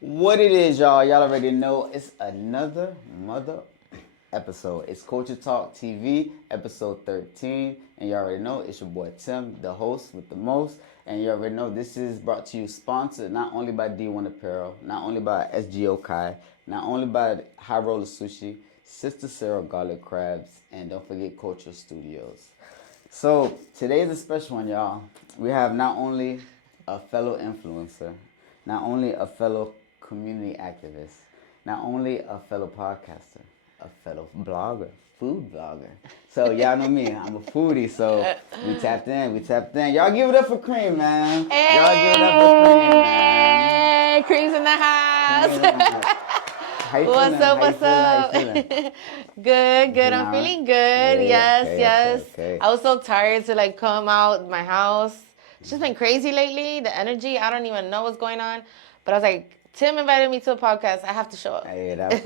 What it is, y'all. Y'all already know it's another mother episode. It's Culture Talk TV, episode 13. And you already know it's your boy Tim, the host with the most. And you already know this is brought to you, sponsored not only by D1 Apparel, not only by SGO Kai, not only by High Roller Sushi, Sister Sarah Garlic Crabs, and don't forget Culture Studios. So today is a special one, y'all. We have not only a fellow influencer, not only a fellow community activist, not only a fellow podcaster, a fellow blogger, food blogger. So y'all know me, I'm a foodie, so we tapped in. Y'all give it up for KREAM, man. Y'all give it up for KREAM, man. Hey, Cream's in the house. KREAM in the house. How you What's feeling? up? How you What's feeling? How up? you feeling? Good. Feeling I'm all right? feeling good. Yeah, Yes. okay. I was so tired to like come out my house. It's just been crazy lately. The energy, I don't even know what's going on. But I was like, Tim invited me to a podcast. I have to show up. Hey, that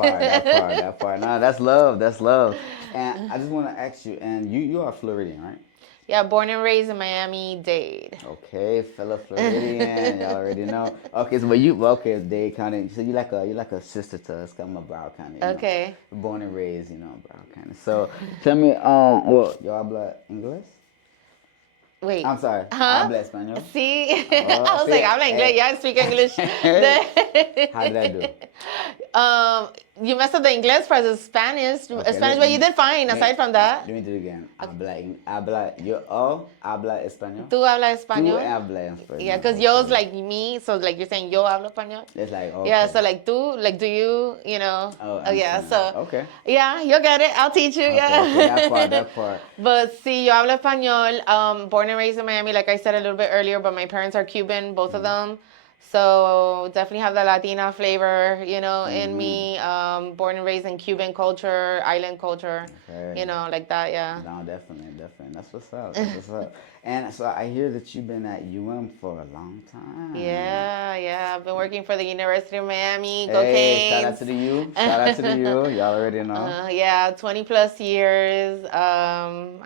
part. No, that's love. And I just want to ask you, and you are Floridian, right? Yeah, born and raised in Miami-Dade. Okay, fellow Floridian, y'all already know. Okay, so Dade County. So you like a sister to us. 'Cause I'm a Broward County. Okay. Born and raised, Broward County. So tell me, y'all habla English? Wait. I'm sorry, Huh? habla español. See? Oh, I was see, like, habla inglés. Yeah, I speak English. How did I do? You messed up the English part. It's Spanish. Okay, Spanish, but you did fine. let- Aside from that, Let me do it again. Habla español. tú hablas Tú español. hablas español. Yeah, because yo's like me, so like you're saying yo hablo español. It's like, okay. Yeah, so like tú, like do you, you know? Oh, yeah, so. Okay. Yeah, you'll get it. I'll teach you. Yeah. Okay, that part. But sí, yo hablo español. Born and raised in Miami, like I said a little bit earlier, but my parents are Cuban, both of them. So definitely have the Latina flavor, in me. Born and raised in Cuban culture, island culture, Okay. like that, yeah. No, definitely. That's what's up. And so I hear that you've been at for a long time. Yeah. I've been working for the University of Miami. Go Hey, Canes. shout out to the U. Y'all already know. Yeah, 20 plus years.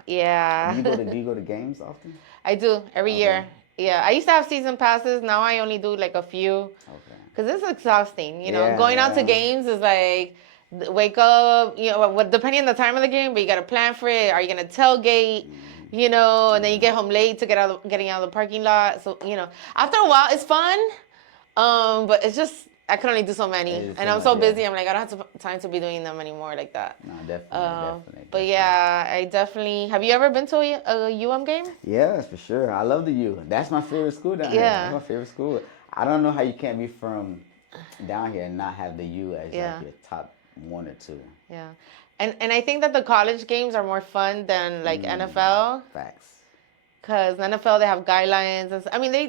Yeah. Do you go to games often? I do every year. Yeah, I used to have season passes. Now I only do like a few. Okay. Because it's exhausting. Yeah, Going out to yeah. games is like wake up. Depending on the time of the game, but you got to plan for it. Are you gonna tailgate? And then you get home late to getting out of the parking lot. So after a while, it's fun. But it's just I can only do so many, and I'm so busy. I'm like I don't have time to be doing them anymore like that. No, definitely. But yeah, I definitely. Have you ever been to a UM game? Yes, for sure. I love the U. That's my favorite school down here. That's my favorite school. I don't know how you can't be from down here and not have the U as like your top one or two. Yeah, and I think that the college games are more fun than like NFL. Facts. Because NFL they have guidelines.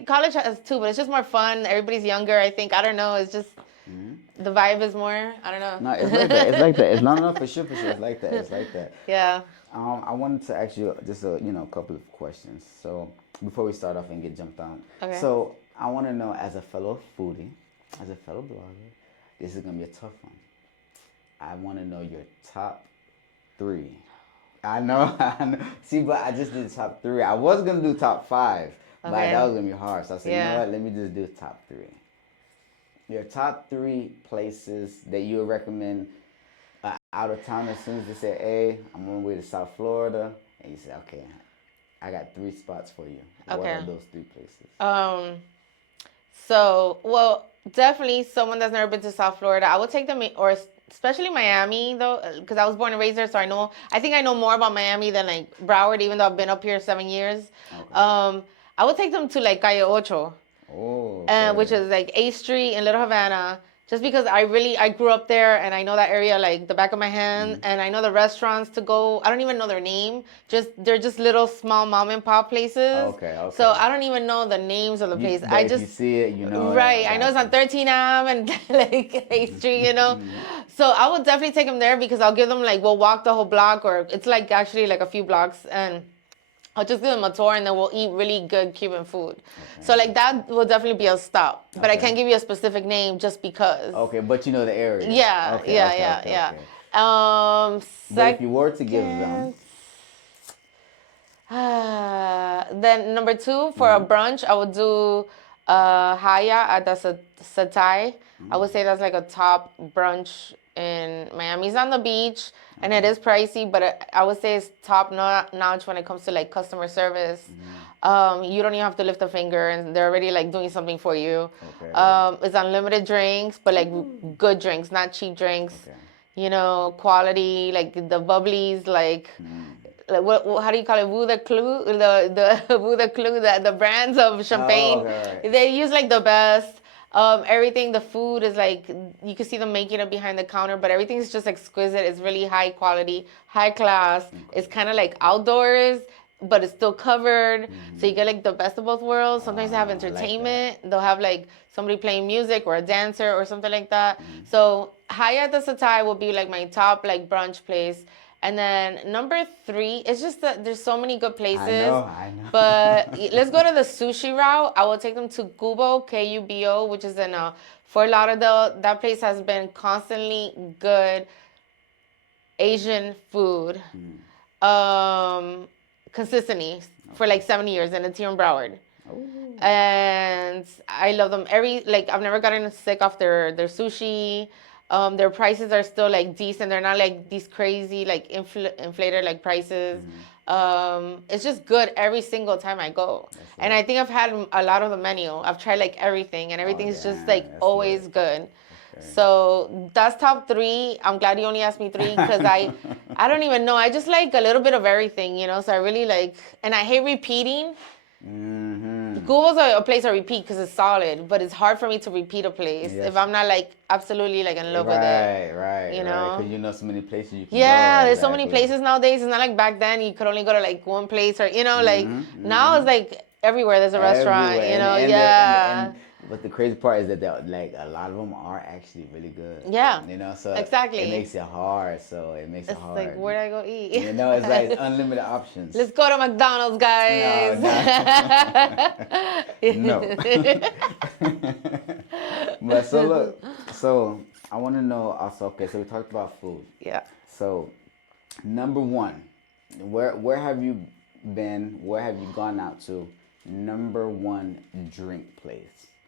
College has too, but it's just more fun. Everybody's younger. I think I don't know. It's just the vibe is more. I don't know. No, it's like that. It's not for sure. It's like that. Yeah. I wanted to ask you just a couple of questions. So before we start off and get jumped on. Okay. So I want to know, as a fellow foodie, as a fellow blogger, this is gonna be a tough one. I want to know your top 3. I know. See, but I just did top 3. I was gonna do top 5, but that was gonna be hard. So I said, you know what? Let me just do top 3. Your top 3 places that you would recommend out of town. As soon as they say, "Hey, I'm on my way to South Florida," and you say, "Okay, I got 3 spots for you." Okay. What are those 3 places? Well, definitely someone that's never been to South Florida. I would take them, or especially Miami, though, because I was born and raised there, so I think I know more about Miami than like Broward, even though I've been up here 7 years. Okay. I would take them to like Calle Ocho, which is like 8th Street in Little Havana. Just because I grew up there and I know that area like the back of my hand, and I know the restaurants to go. I don't even know their name. They're just little small mom and pop places. Okay. So I don't even know the names of the place. But if you see it, you know. Right. I know it's on 13 Ave and like 8th Street, So I would definitely take them there because I'll give them we'll walk the whole block, or it's like actually like a few blocks, and I'll just give them a tour, and then we'll eat really good Cuban food. Okay. So that will definitely be a stop. But I can't give you a specific name just because. Okay, but you know the area. Yeah, yeah. But if you were to give them. Then number 2 for a brunch, I would do Haya at the Satai. I would say that's like a top brunch in Miami. It's on the beach and it is pricey, but I would say it's top notch when it comes to like customer service. You don't even have to lift a finger and they're already like doing something for you. Okay. It's unlimited drinks, but like good drinks, not cheap drinks. Okay. You know, quality, like the bubblies, like what how do you call it? Vou de Clou, the Vou de Clou, the brands of champagne. okay, right. They use like the best. Everything, the food is like you can see them making it behind the counter, but everything's just exquisite. It's really high quality, high class. It's kind of like outdoors, but it's still covered. So you get like the best of both worlds. Sometimes they have I like that. entertainment. They'll have like somebody playing music or a dancer or something like that. So Hyatt the Satai will be like my top like brunch place. And then number 3, it's just that there's so many good places. I know. But let's go to the sushi route. I will take them to Kubo, Kubo, which is in Fort Lauderdale. That place has been constantly good Asian food. Consistently for like 7 years, and it's here in Broward. Ooh. And I love them. I've never gotten sick off their sushi. Their prices are still like decent. They're not like these crazy like inflated like prices. It's just good every single time I go. And I think I've had a lot of the menu. I've tried like everything, and everything's just like always lit. good. Okay. So that's top 3. I'm glad you only asked me 3 because I don't even know. I just like a little bit of everything, you know. So I really like, and I hate repeating. Google's a place I repeat because it's solid, but it's hard for me to repeat a place if I'm not like absolutely like in love with it. Right. You know? Because you know so many places you can go. Yeah, there's so many places nowadays. It's not like back then you could only go to like one place or, you know, like now it's like everywhere there's a restaurant, you know, and but the crazy part is that like a lot of them are actually really good. Yeah. You know, so exactly. it makes it hard. So it makes it hard. It's like, where do I go eat? You know, it's like unlimited options. Let's go to McDonald's, guys. No. But so look, so I want to know also. Okay, so we talked about food. Yeah. So, number 1, where have you been? Where have you gone out to? Number 1 drink place.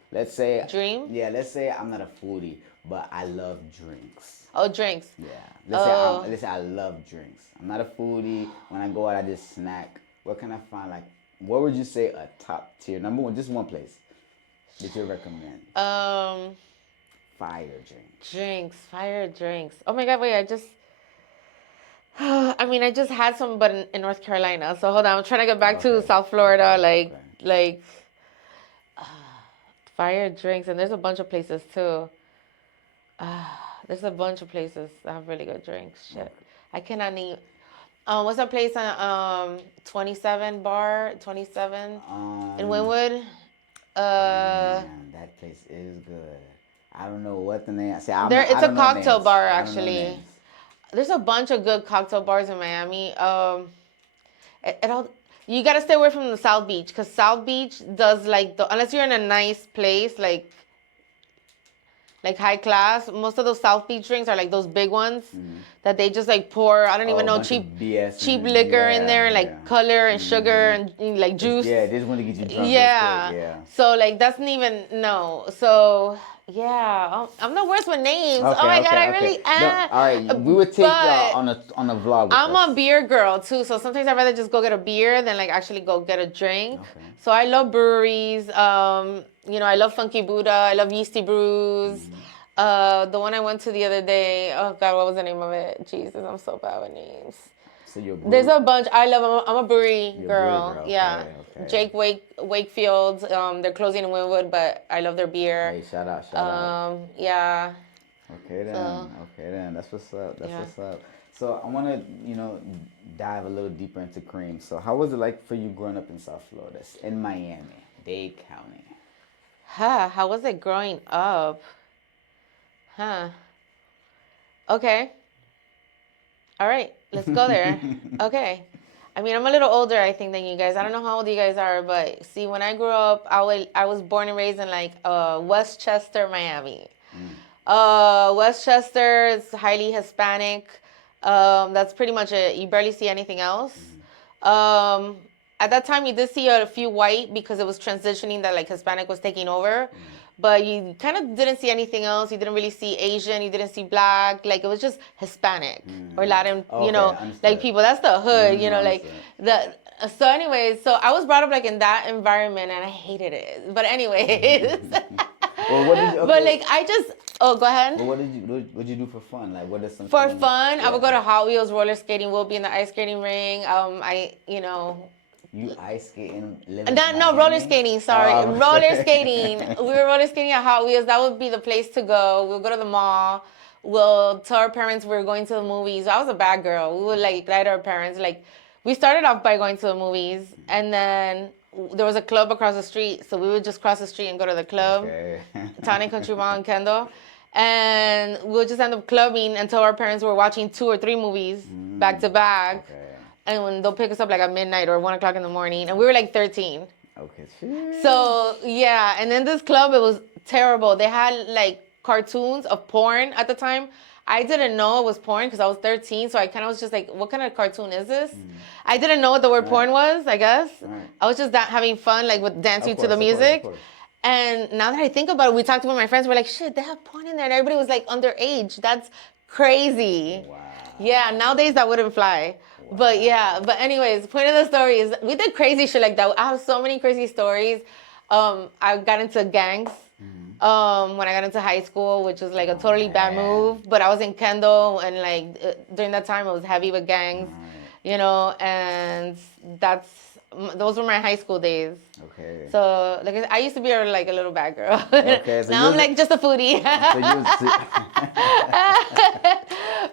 Let's say Dream? Yeah, let's say I'm not a foodie, but I love drinks. Oh, drinks. Yeah. Let's say I love drinks. I'm not a foodie. When I go out, I just snack. What can I find? Like, what would you say a top tier number 1? Just one place that you recommend. Fire drinks. Fire drinks. Oh my God, wait, I just had some, but in North Carolina. So hold on, I'm trying to get back to South Florida, like fire drinks, and there's a bunch of places too. There's a bunch of places that have really good drinks. Shit, I cannot name. What's that place on 27 Bar 27 in Wynwood? Man, that place is good. I don't know what the name. See, It's a cocktail bar actually. There's a bunch of good cocktail bars in Miami. You gotta stay away from the South Beach because South Beach does unless you're in a nice place like high class. Most of those South Beach drinks are like those big ones that they just like pour. I don't even know cheap liquor in there, like color and sugar and like juice. They just want to get you drunk. Yeah. So like that's not even no. So. Yeah, I'm the worst with names. Okay, oh my God, I really am. No, all right, we would take y'all on a vlog. I'm a beer girl too, so sometimes I'd rather just go get a beer than like actually go get a drink. Okay. So I love breweries. I love Funky Buddha. I love Yeasty Brews. The one I went to the other day. Oh God, what was the name of it? Jesus, I'm so bad with names. So you're a brewery. There's a bunch. I'm a brewery girl. Okay, Yeah. Okay. Jake Wakefield. They're closing in Wynwood, but I love their beer. Hey, shout out. Yeah. Okay then. That's what's up. What's up. So I want to, dive a little deeper into KREAM. So how was it like for you growing up in South Florida, in Miami, Dade County? How was it growing up? Okay. All right, let's go there. Okay. I mean, I'm a little older, I think, than you guys. I don't know how old you guys are, but see, when I grew up, I was born and raised in Westchester, Miami. Westchester is highly Hispanic. That's pretty much it. You barely see anything else. at that time you did see a few white because it was transitioning that like Hispanic was taking over. But you kind of didn't see anything else. You didn't really see Asian. You didn't see black. Like it was just Hispanic or Latin. You know, understood. like people. That's the hood. You know, like Understood. the. So, anyways, so I was brought up like in that environment, and I hated it. But anyways, Well, what did you? Okay. but like I just. Oh, go ahead. Well, what did you do for fun? Like, what is some For things- fun, I would go yeah. to Hot Wheels roller skating. We'll be in the ice skating ring. You ice skating? Living Not, in no, roller Miami? skating, sorry. Oh, Roller skating. We were roller skating at Hot Wheels. That would be the place to go. We'll go to the mall. We'll tell our parents we're going to the movies. I was a bad girl. We would like lie to our parents. Like, we started off by going to the movies, and then there was a club across the street, so we would just cross the street and go to the club. Okay. Town and Country Mall in Kendall. And we'll just end up clubbing until our parents were watching 2 or 3 movies back to back. Okay. And when they'll pick us up like at midnight or 1 o'clock in the morning. And we were like 13. Okay. So, yeah. And then this club, it was terrible. They had like cartoons of porn at the time. I didn't know it was porn because I was 13. So I kind of was just like, what kind of cartoon is this? I didn't know what the word porn was, I guess. Right. I was just having fun, like with dancing Of to the course, of music. course. And now that I think about it, we talked to my friends. We're like, shit, they have porn in there. And everybody was like underage. That's crazy. Wow. Yeah, nowadays that wouldn't fly. Wow. But yeah, but anyways, point of the story is we did crazy shit like that. I have so many crazy stories. I got into gangs when I got into high school, which was like a totally bad move. But I was in Kendall, and like during that time, I was heavy with gangs, you know, and those were my high school days. Okay. So like I used to be like a little bad girl. Okay, so now I'm like just a foodie. So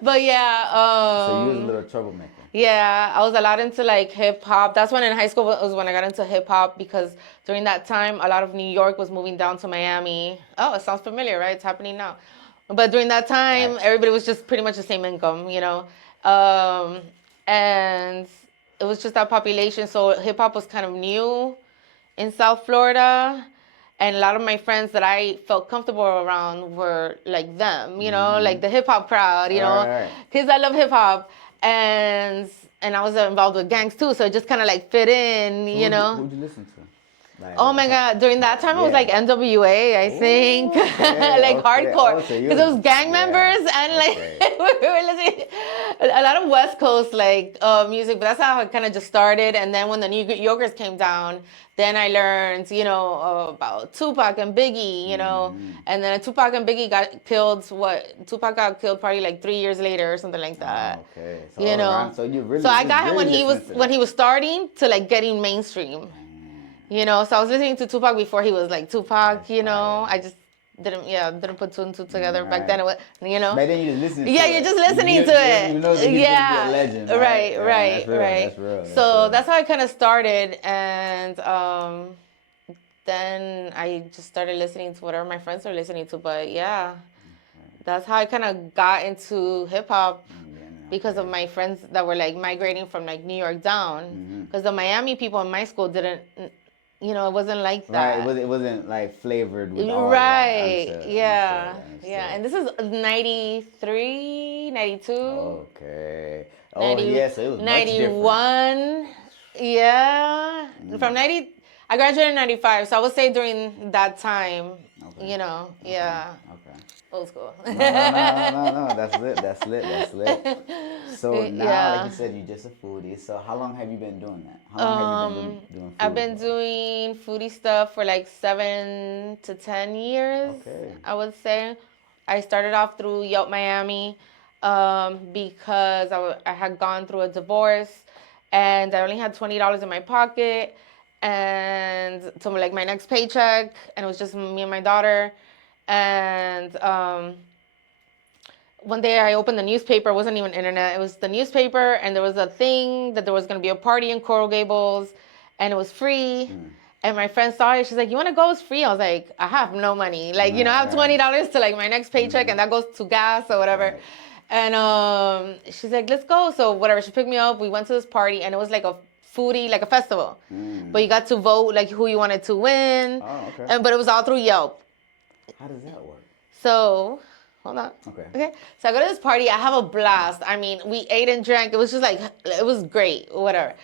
But yeah. So you was a little troublemaker. Yeah, I was a lot into like hip hop. That's when in high school was when I got into hip hop because during that time a lot of New York was moving down to Miami. Oh, it sounds familiar, right? It's happening now. But during that time, everybody was just pretty much the same income, you know, and it was just that population. So hip hop was kind of new in South Florida. And a lot of my friends that I felt comfortable around were like them, you know, like the hip hop crowd, you know, because I love hip hop. And I was involved with gangs too, so it just kind of like fit in, you know. Who'd you listen to? Like, oh my God! During that time, it was like NWA, I think, like hardcore, because it was gang members and like we were listening a lot of West Coast like music. But that's how it kind of just started. And then when the New Yorkers came down, then I learned, you know, about Tupac and Biggie, you know, and then Tupac and Biggie got killed. Tupac got killed probably like 3 years later or something like that. Okay. So you know, so you really. So I got him when he was starting to like getting mainstream. You know, so I was listening to Tupac before he was like Tupac, you know. I just didn't put 2 and 2 together. Back then, it was, you know. Back then you just listening to it. Yeah, you're just listening to it. You know that he's gonna be a legend. Right, That's real, right. That's real. So that's how I kind of started. And then I just started listening to whatever my friends were listening to. But yeah, that's how I kind of got into hip hop. Because of my friends that were like migrating from like New York down. Because the Miami people in my school didn't, you know, it wasn't like that. Right, it wasn't like flavored with all right, that. Yeah. And this is 93, 92. Okay. 90, yes, it was 91. Yeah. From 90, I graduated in 95, so I would say during that time, you know, yeah. Okay. Old school. No. That's lit. So now, like you said, you're just a foodie. So how long have you been doing that? How long have you been doing food? I've been doing foodie stuff for like 7 to 10 years, I would say. I started off through Yelp Miami because I had gone through a divorce and I only had $20 in my pocket and so like my next paycheck, and it was just me and my daughter. And one day I opened the newspaper. It wasn't even internet. It was the newspaper, and there was a thing that there was going to be a party in Coral Gables, and it was free. And my friend saw it. She's like, "You want to go? It's free." I was like, "I have no money. Like, you know, I have $20 to like my next paycheck, and that goes to gas or whatever." And she's like, "Let's go." So whatever. She picked me up. We went to this party, and it was like a foodie, like a festival. But you got to vote like who you wanted to win. But it was all through Yelp. How does that work? So, hold on. Okay. So I go to this party. I have a blast. I mean, we ate and drank. It was just like, it was great, whatever.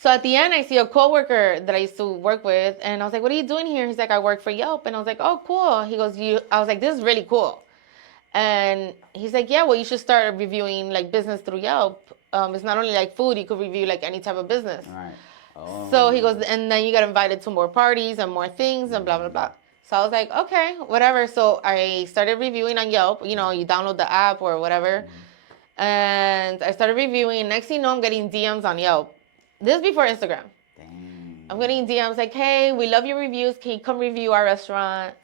So at the end, I see a coworker that I used to work with, and I was like, "What are you doing here?" He's like, "I work for Yelp," and I was like, "Oh, cool." He goes, "You?" I was like, "This is really cool," and he's like, "Yeah, well, you should start reviewing like business through Yelp. It's not only like food; you could review like any type of business." Right. Oh. So he goes, and then you get invited to more parties and more things and blah blah blah. So I was like, okay, whatever. So I started reviewing on Yelp. You know, you download the app or whatever, and I started reviewing. Next thing you know, I'm getting DMs on Yelp. This is before Instagram. Dang. I'm getting DMs like, "Hey, we love your reviews. Can you come review our restaurant?"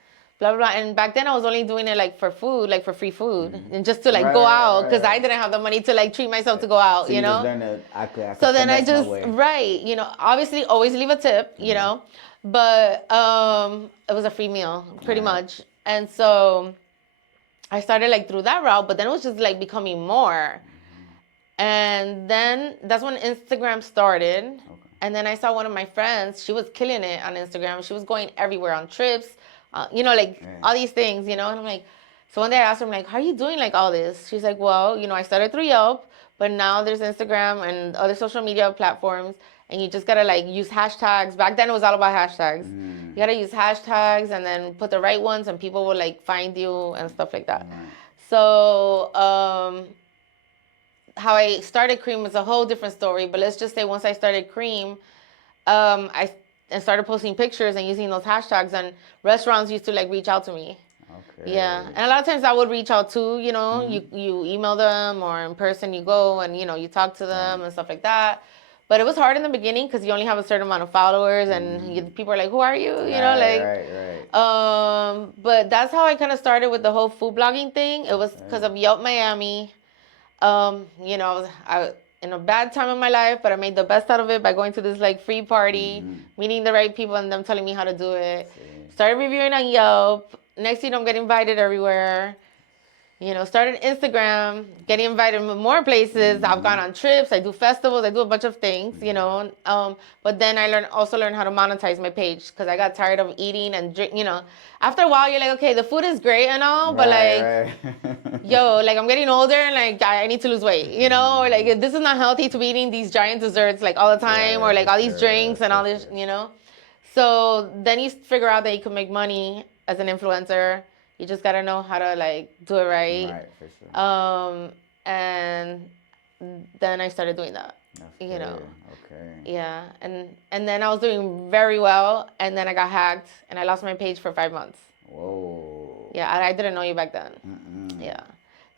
Blah blah blah. And back then, I was only doing it like for food, like for free food, and just to like go out because I didn't have the money to like treat myself to go out. So you know. Just learned that I could So then I finesse my just way. you know, obviously always leave a tip, you know, but it was a free meal pretty much, and so I started like through that route, but then it was just like becoming more, and then that's when Instagram started, and then I saw one of my friends, she was killing it on Instagram, she was going everywhere on trips, you know, like all these things, you know, and I'm like. So one day I asked her, I'm like, how are you doing like all this? She's like, well, you know, I started through Yelp, but now there's Instagram and other social media platforms, and you just gotta like use hashtags. Back then it was all about hashtags. You gotta use hashtags and then put the right ones, and people will like find you and stuff like that. So how I started KREAM is a whole different story, but let's just say once I started KREAM, I and started posting pictures and using those hashtags, and restaurants used to like reach out to me. Okay. Yeah, and a lot of times I would reach out too. You know, you email them or in person you go and you know you talk to them and stuff like that. But it was hard in the beginning because you only have a certain amount of followers and people are like, "Who are you?" You know, like. Right. But that's how I kind of started with the whole food blogging thing. It was because of Yelp Miami. You know, I in a bad time in my life, but I made the best out of it by going to this like free party, meeting the right people, and them telling me how to do it. Started reviewing on Yelp. Next thing you know, I'm getting invited everywhere. You know, started Instagram, getting invited to more places. I've gone on trips. I do festivals. I do a bunch of things. You know, but then I also learned how to monetize my page because I got tired of eating and drink. You know, after a while, you're like, okay, the food is great and all, but like, yo, like I'm getting older and like I need to lose weight. You know, or like this is not healthy to be eating these giant desserts like all the time, or like all these drinks and all this. You know, so then you figure out that you can make money as an influencer. You just gotta know how to like do it right. Right, for sure. And then I started doing that. Okay, you know. Okay. Yeah, and then I was doing very well, and then I got hacked, and I lost my page for 5 months. Whoa. Yeah, I didn't know you back then. Yeah.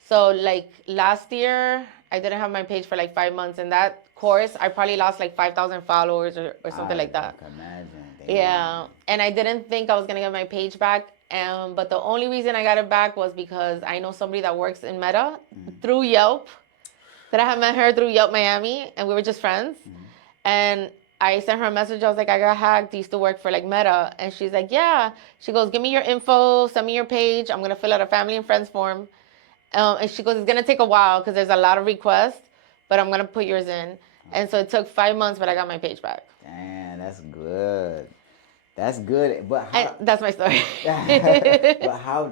So like last year, I didn't have my page for like 5 months, and that course I probably lost like 5,000 followers or something like that. I can imagine. Yeah, and I didn't think I was gonna get my page back. But the only reason I got it back was because I know somebody that works in Meta through Yelp. That I had met her through Yelp Miami, and we were just friends. And I sent her a message. I was like, I got hacked. I used to work for like Meta, and she's like, yeah. She goes, give me your info, send me your page. I'm gonna fill out a family and friends form. And she goes, it's gonna take a while because there's a lot of requests, but I'm gonna put yours in. And so it took 5 months, but I got my page back. Damn, that's good. That's good, but how? And that's my story. But how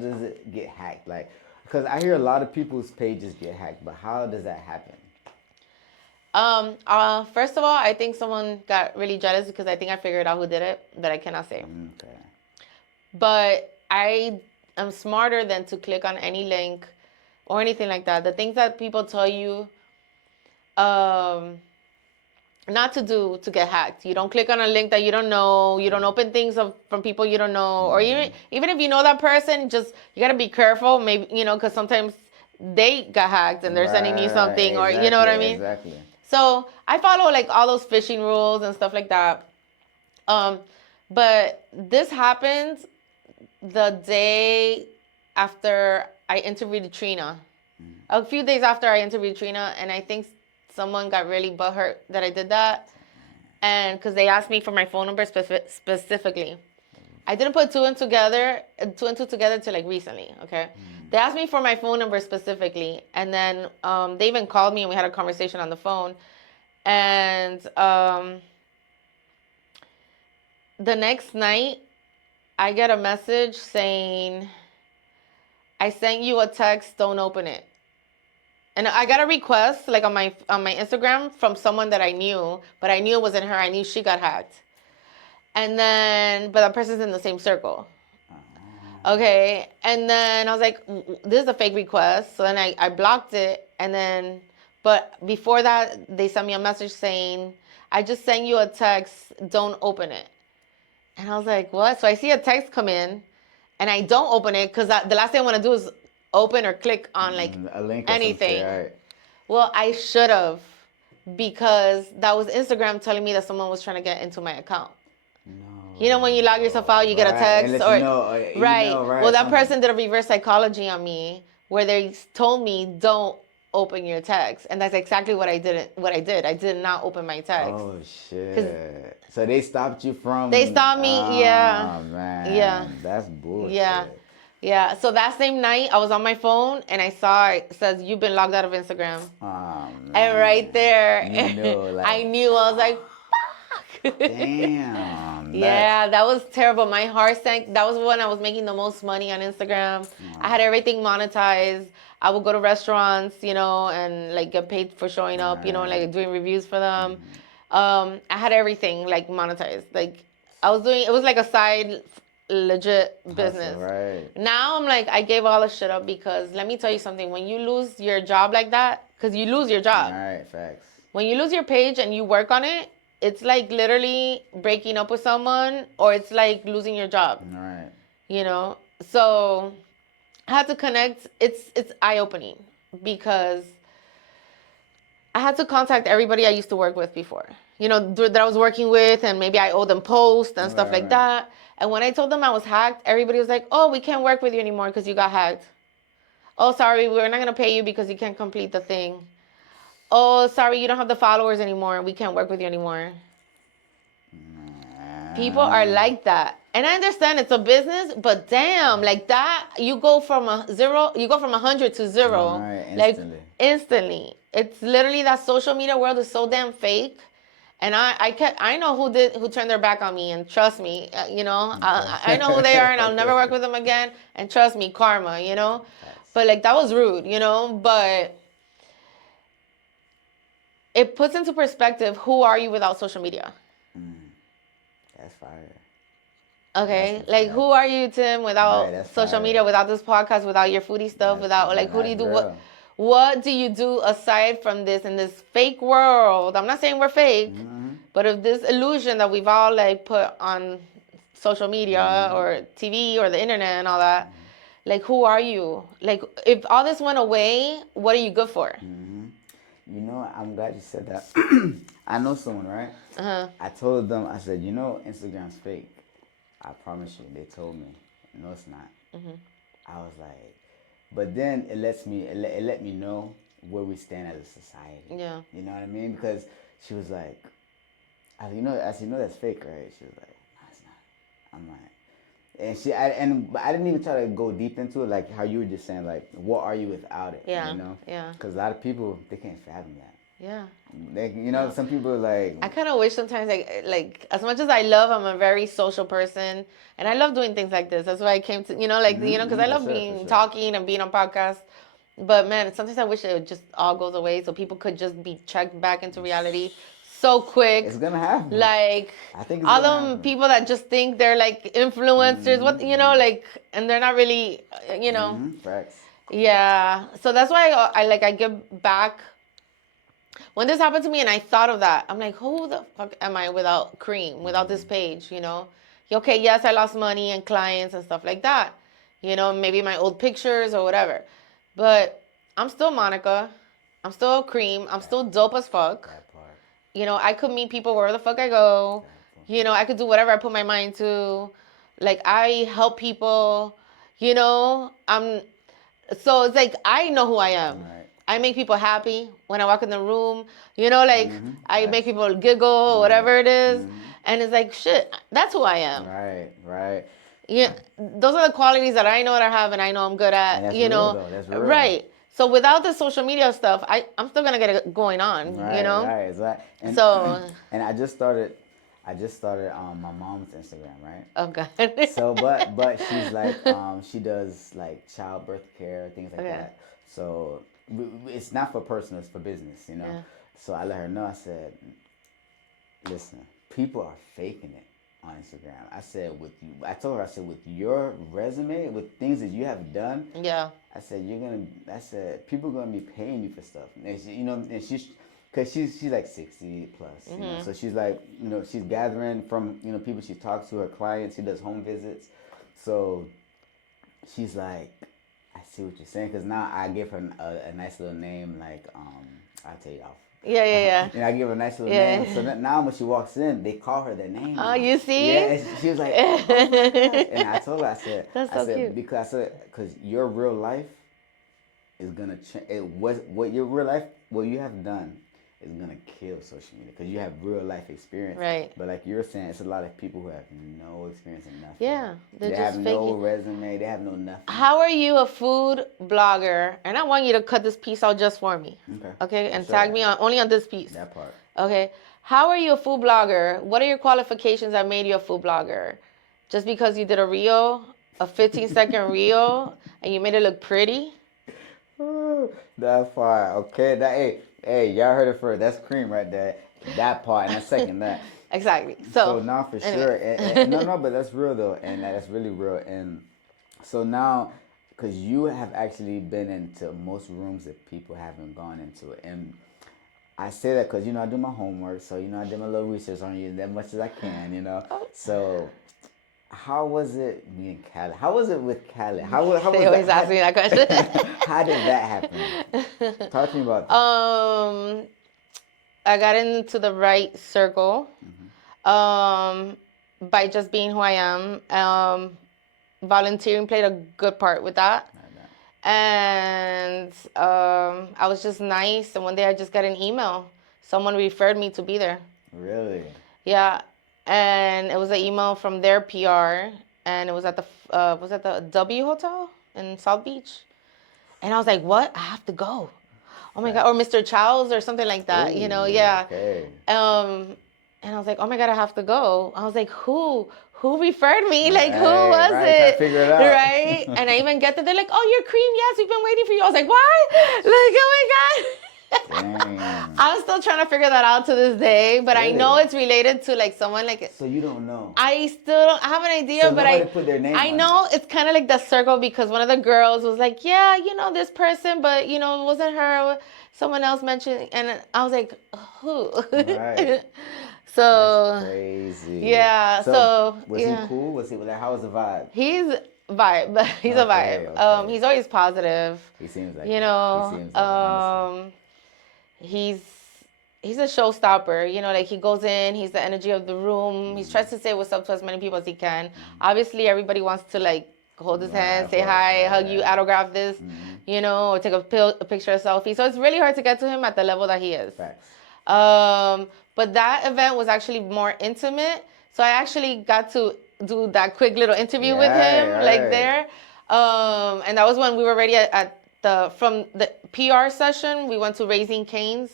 does it get hacked? Like, because I hear a lot of people's pages get hacked, but how does that happen? First of all, I think someone got really jealous because I think I figured out who did it, but I cannot say. Okay. But I am smarter than to click on any link or anything like that. The things that people tell you, not to do to get hacked. You don't click on a link that you don't know. You don't open things from people you don't know, or even if you know that person, just you gotta be careful. Maybe because sometimes they got hacked and they're sending you something, or you know what I mean. Exactly. So I follow like all those phishing rules and stuff like that. But this happened the day after I interviewed Trina. A few days after I interviewed Trina, and I think someone got really butthurt that I did that, and because they asked me for my phone number specifically. I didn't put two and two together till like recently. Okay, they asked me for my phone number specifically, and then they even called me and we had a conversation on the phone, and the next night I get a message saying, "I sent you a text. Don't open it." And I got a request like on my Instagram from someone that I knew, but I knew it wasn't her. I knew she got hacked. And then, but that person's in the same circle. Okay. And then I was like, this is a fake request. So then I blocked it. And then, but before that, they sent me a message saying, I just sent you a text. Don't open it. And I was like, what? So I see a text come in and I don't open it because the last thing I want to do is open or click on like A link or anything. something, right? Well, I should have because that was Instagram telling me that someone was trying to get into my account. No. You know when you log yourself out, you get a text and or you know, right. right. Well, that something. person did a reverse psychology on me where they told me don't open your text, and that's exactly what I did. What I did, I did not open my text. Oh shit! So they stopped you from. They stopped me. Yeah. Oh man. Yeah. That's bullshit. Yeah. Yeah. So that same night, I was on my phone and I saw it says you've been logged out of Instagram. Oh man. And right there, You know, like, I knew. I was like, fuck. Damn. Yeah, that was terrible. My heart sank. That was when I was making the most money on Instagram. I had everything monetized. I would go to restaurants, you know, and like get paid for showing up, you know, like doing reviews for them. I had everything like monetized. Like I was doing, it was like a side legit business. Right. Now I'm like, I gave all the shit up because let me tell you something. When you lose your job like that, because you lose your job. All right, facts. When you lose your page and you work on it, it's like literally breaking up with someone or it's like losing your job. All right. You know? So I had to connect. It's eye-opening because I had to contact everybody I used to work with before. You know, that I was working with and maybe I owe them posts and stuff like that. And when I told them I was hacked, everybody was like, oh, we can't work with you anymore because you got hacked. Oh, sorry, we're not going to pay you because you can't complete the thing. Oh, sorry, you don't have the followers anymore. We can't work with you anymore. People are like that. And I understand it's a business, but damn, like that, you go from 100 to zero. Right, instantly. Like, instantly. It's literally that social media world is so damn fake. And I know who turned their back on me, and trust me, you know, I know who they are, and I'll never work with them again. And trust me, karma, you know. But like that was rude, you know. But it puts into perspective who are you without social media. That's fire. Okay, like who are you, Tim, without social media, without this podcast, without your foodie stuff, without like who do you do what do you do aside from this in this fake world? I'm not saying we're fake, but of this illusion that we've all like put on social media or TV or the internet and all that. Like who are you? Like if all this went away, what are you good for? You know, I'm glad you said that. I know someone, right? I told them, I said, you know, Instagram's fake. I promise you. They told me, no, it's not. I was like, but then it let me know where we stand as a society. Yeah. You know what I mean? Because she was like, I said, you know that's fake, right? She was like, no, it's not. I'm like, and I didn't even try to go deep into it, like how you were just saying, like, what are you without it? Yeah. You know? Yeah. Because a lot of people, they can't fathom that. Yeah. You know, some people are like... I kind of wish sometimes, like, as much as I love, I'm a very social person, and I love doing things like this. That's why I came to, you know, like, you know, because I love talking and being on podcasts. But, man, sometimes I wish it just all goes away so people could just be checked back into reality so quick. It's going to happen. Like, I think all them people that just think they're, like, influencers, what you know, like, and they're not really, you know. Facts. Yeah. So that's why I give back. When this happened to me and I thought of that, I'm like, who the fuck am I without KREAM, without this page, you know? Okay, yes, I lost money and clients and stuff like that. You know, maybe my old pictures or whatever. But I'm still Monica. I'm still KREAM. I'm still dope as fuck. You know, I could meet people wherever the fuck I go. You know, I could do whatever I put my mind to. Like, I help people, you know? So it's like, I know who I am. Right. I make people happy when I walk in the room. You know, like, I make people giggle, whatever it is. And it's like, shit, that's who I am. Right. Yeah, those are the qualities that I know that I have and I know I'm good at. And that's you know, real, though. That's real. Right. So without the social media stuff, I'm still gonna get it going on. Right, you know. Right. And, so. And I just started my mom's Instagram, right? Oh God. So, but she's like, she does like childbirth care, things like that. So it's not for personal, it's for business, you know. Yeah. So I let her know. I said, listen, people are faking it on Instagram. I said, I told her, I said, with your resume, with things that you have done, Yeah. I said, I said, people are gonna be paying you for stuff. And she, and cause she's like 60 plus, you know. So she's like, she's gathering from, people she talks to, her clients. She does home visits. So she's like, I see what you're saying. Cause now I give her a nice little name, like, I'll tell you off. Yeah. And I give her a nice little name. So now when she walks in, they call her their name. Oh, you see? Yeah, and she was like, oh my gosh. And I told her, I said, That's so cute. Because your real life is gonna change. What your real life, what you have done, is gonna kill social media because you have real life experience. Right. But like you're saying, it's a lot of people who have no experience in nothing. Yeah, they just have no faking. resume. They have no nothing. How are you a food blogger? And I want you to cut this piece out just for me. Okay, and tag me only on this piece. That part. Okay. How are you a food blogger? What are your qualifications that made you a food blogger? Just because you did a reel, a 15-second reel, and you made it look pretty? That part. Okay. Hey, y'all heard it first. That's KREAM right there. That part, and I second that. Exactly. So now for sure. And, no, but that's real though, and that's really real. And so now, because you have actually been into most rooms that people haven't gone into, and I say that because I do my homework, so I did my little research on you as much as I can, So, how was it meeting Khaled? How was it with Khaled? How was They always ask me that question. How did that happen? Talk to me about that. I got into the right circle by just being who I am. Volunteering played a good part with that. And I was just nice. And one day I just got an email. Someone referred me to be there. Really? Yeah. And it was an email from their PR. And it was at the W Hotel in South Beach. And I was like, what? I have to go. Oh my God. Or Mr. Chow's or something like that, yeah. Okay. And I was like, oh my God, I have to go. I was like, who referred me? Like, who Right, was right, it? trying to figure it out. Right? And I even get that they're like, oh, you're KREAM. Yes, we've been waiting for you. I was like, what? Like, oh my God. Damn. I'm still trying to figure that out to this day, but Really? I know it's related to like someone like. So you don't know? I still don't have an idea, So but nobody put their name I on know it's kind of like the circle because one of the girls was like, yeah, this person, but it wasn't her. Someone else mentioned, and I was like, who? Right. So that's crazy. Yeah. So was he cool? Was he like? How was the vibe? He's vibe. He's a vibe. Okay. He's always positive. He seems like He seems like he's a showstopper. Like he goes in, he's the energy of the room. He tries to say what's up to as many people as he can. Obviously, everybody wants to like hold his hand, say hi, hug you, autograph this, or take a picture, a selfie. So it's really hard to get to him at the level that he is. Facts. But that event was actually more intimate. So I actually got to do that quick little interview with him, like there. And that was when we were already from the PR session, we went to Raising Cane's,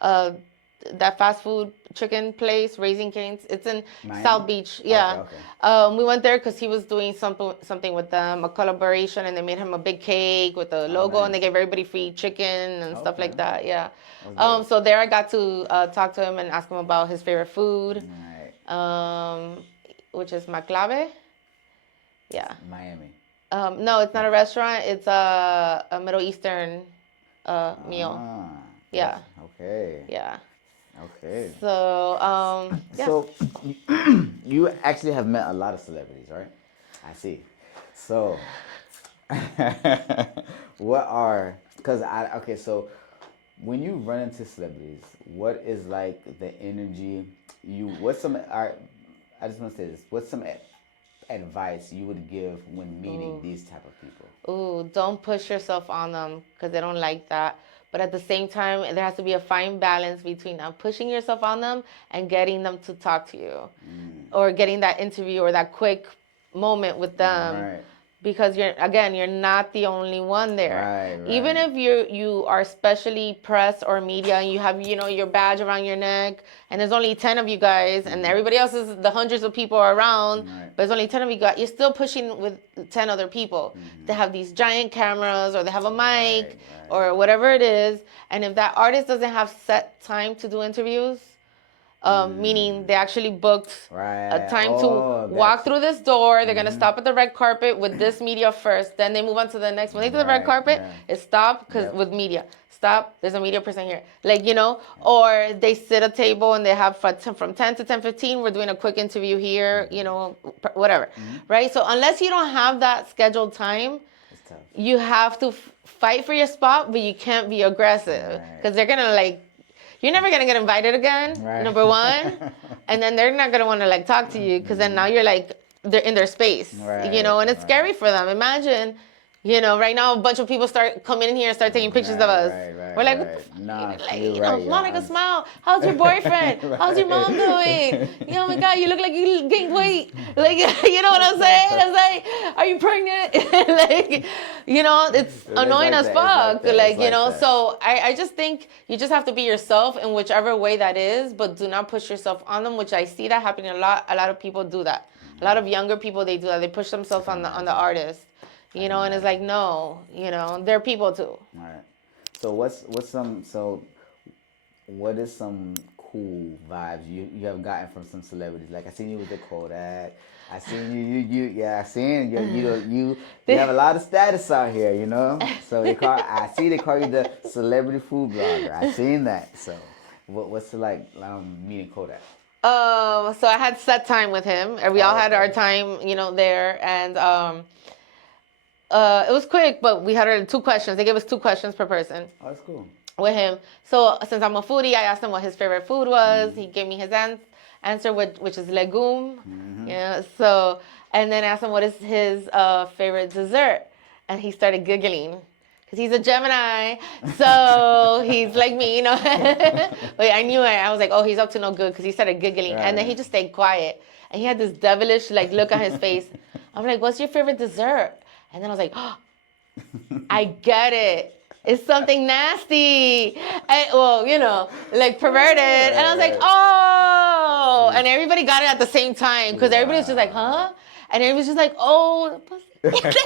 that fast food chicken place, Raising Cane's. It's in Miami? South Beach. Yeah. Okay. We went there because he was doing something with them, a collaboration, and they made him a big cake with the logo, and they gave everybody free chicken and stuff like that. Yeah. So there I got to talk to him and ask him about his favorite food, which is maclave. Yeah. Miami. No, it's not a restaurant. It's a Middle Eastern meal. Yeah. Okay. Yeah. Okay. So, yeah. So, you actually have met a lot of celebrities, right? I see. So, so when you run into celebrities, what is like the energy I just want to say this, what's some advice you would give when meeting these type of people? Ooh, don't push yourself on them because they don't like that. But at the same time, there has to be a fine balance between pushing yourself on them and getting them to talk to you, or getting that interview or that quick moment with them. Right. because you're not the only one there. Right, Even right. if you are specially press or media and you have your badge around your neck and there's only 10 of you guys and everybody else is the hundreds of people around, Right. but there's only 10 of you guys, you're still pushing with 10 other people. They have these giant cameras or they have a Right, mic right. or whatever it is, and if that artist doesn't have set time to do interviews, meaning they actually booked a Right. time to Oh, walk that's through this door. They're gonna stop at the red carpet with this media first, then they move on to the next. When they do the red right. carpet, Yeah. it's stop because Yep. with media, stop. There's a media person here, like or they sit at a table and they have from 10 to 10:15. We're doing a quick interview here, whatever, right? So unless you don't have that scheduled time, It's tough. you have to fight for your spot, but you can't be aggressive Right. because they're gonna you're never gonna get invited again, Right. number one, and then they're not gonna want to talk to you because then now you're they're in their space, Right, and it's right. scary for them. Imagine, right now a bunch of people start coming in here and start taking pictures of us. Right, We're like, right. Nah, like, you're right. Yeah, Monica, smile. How's your boyfriend? How's your mom doing? Oh my God, you look like you gained weight. Like, you know what I'm saying? It's like, are you pregnant? It's annoying like as that, fuck. it's like that. So I just think you just have to be yourself in whichever way that is, but do not push yourself on them, which I see that happening a lot. A lot of people do that. A lot of younger people, they do that. They push themselves on the artist. And it's like, no, they're people too. All right. So what is some cool vibes you have gotten from some celebrities? Like I seen you with the Kodak. I seen I seen you have a lot of status out here, So I see they call you the celebrity food blogger. I seen that. So what's it like meeting Kodak? So I had set time with him, and we all had our time, there, and it was quick, but we had 2 questions. They gave us 2 questions per person Oh, that's cool. with him. So since I'm a foodie, I asked him what his favorite food was. He gave me his answer, which is legume. So, and then I asked him what is his favorite dessert, and he started giggling. Because he's a Gemini, so he's like me, Wait, I knew it. I was like, oh, he's up to no good, because he started giggling. Right. And then he just stayed quiet. And he had this devilish look on his face. I'm like, what's your favorite dessert? And then I was like, oh, I get it. It's something nasty. Perverted. And I was like, oh. And everybody got it at the same time, because everybody was just like, huh? And everybody was just like, oh, the pussy.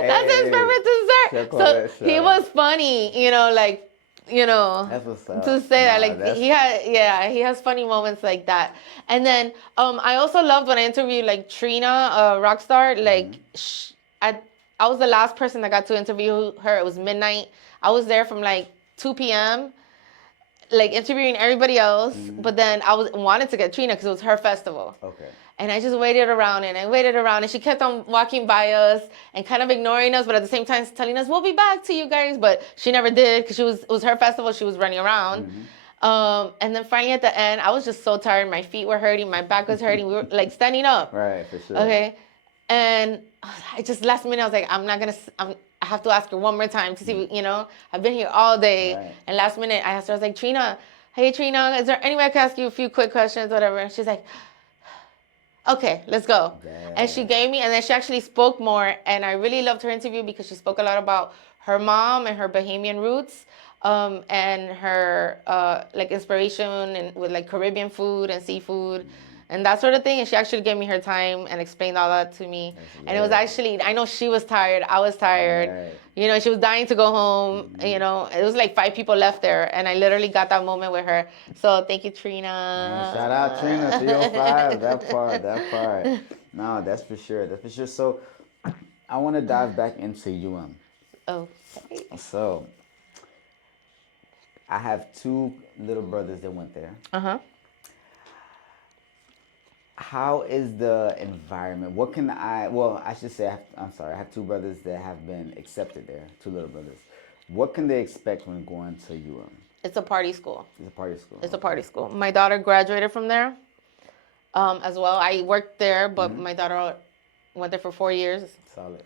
That's his favorite dessert. So he was funny, That's what's up. to say that. He has funny moments like that. And then I also loved when I interviewed Trina, Rockstar. I was the last person that got to interview her. It was midnight. I was there from 2 p.m. Interviewing everybody else, but then I wanted to get Trina because it was her festival. Okay. And I just waited around and she kept on walking by us and kind of ignoring us, but at the same time telling us, we'll be back to you guys. But she never did because it was her festival. She was running around. And then finally at the end, I was just so tired. My feet were hurting. My back was hurting. We were standing up. Right, for sure. Okay. And I just last minute, I was like, I have to ask her one more time to see, I've been here all day. Right. And last minute I asked her, I was like, Trina, hey Trina, is there any way I can ask you a few quick questions, whatever? And she's like, okay, let's go. Damn. And she gave me, and then she actually spoke more. And I really loved her interview because she spoke a lot about her mom and her Bahamian roots, and her inspiration and with Caribbean food and seafood and that sort of thing. And she actually gave me her time and explained all that to me. And it was actually, I know she was tired. I was tired. Right. She was dying to go home. It was 5 people left there. And I literally got that moment with her. So thank you, Trina. Shout out Trina, 305. That part. No, that's for sure. So I want to dive back into UM. Okay. So I have 2 little brothers that went there. Uh-huh. How is the environment? I should say, I have 2 brothers that have been accepted there, 2 little brothers. What can they expect when going to UM? It's a party school. It's a party school. It's a party school. My daughter graduated from there as well. I worked there, but my daughter went there for 4 years. Solid.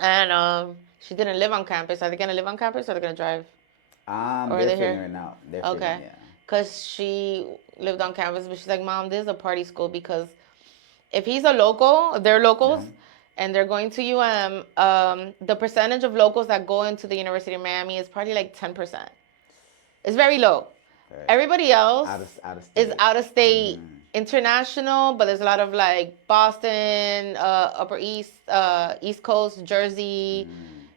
And she didn't live on campus. Are they going to live on campus or are they going to drive? They're figuring it out. Okay. Because she lived on campus, but she's like, Mom, this is a party school because if he's a local, if they're locals, and they're going to the percentage of locals that go into the University of Miami is probably like 10%. It's very low. Okay. Everybody else Out of is state. out of state, international, but there's a lot of like Boston, Upper East, East Coast, Jersey,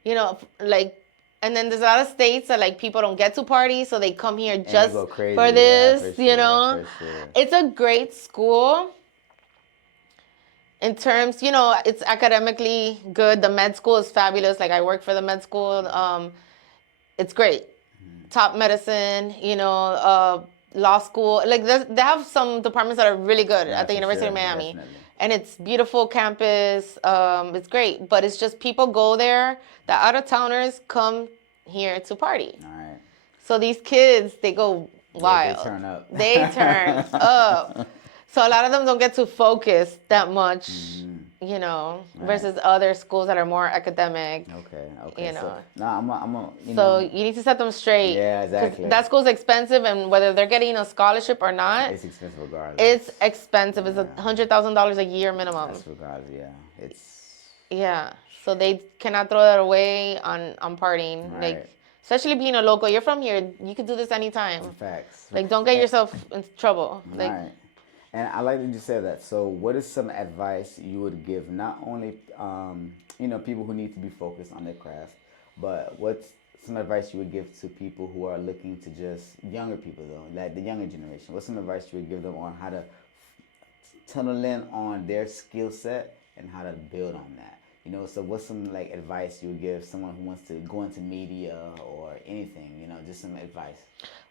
you know, like, and then there's a lot of states that like people don't get to party, so they come here And they just go crazy. for Yeah, this, for you sure, know. for sure. It's a great school. In terms, you know, it's academically good. The med school is fabulous. Like I work for the med school. It's great. Top medicine, you know, law school. Like they have some departments that are really good Yeah, at the for University sure, of Miami. definitely. And it's beautiful campus. It's great. But it's just people go there. The out of towners come here to party. All right. So these kids, they go wild. They turn up. They turn up. So a lot of them don't get to focus that much, you know, versus other schools that are more academic. Okay. You know. So, no, I'm a, you So know. you need to set them straight. Yeah, 'Cause exactly. that school's expensive, and whether they're getting a scholarship or not, It's expensive regardless. it's expensive. It's $100,000 a year minimum. That's regardless, yeah. It's. Yeah. So they cannot throw that away on partying. Right. Like, especially being a local. You're from here. You can do this anytime. Facts. Like, don't get yourself in trouble. Like, Right. And I like that you said that. So, what is some advice you would give not only you know, people who need to be focused on their craft, but what's some advice you would give to people who are looking to just younger people though, like the younger generation? What's some advice you would give them on how to tunnel in on their skill set and how to build on that? You know, so what's some like advice you would give someone who wants to go into media or anything? You know, just some advice.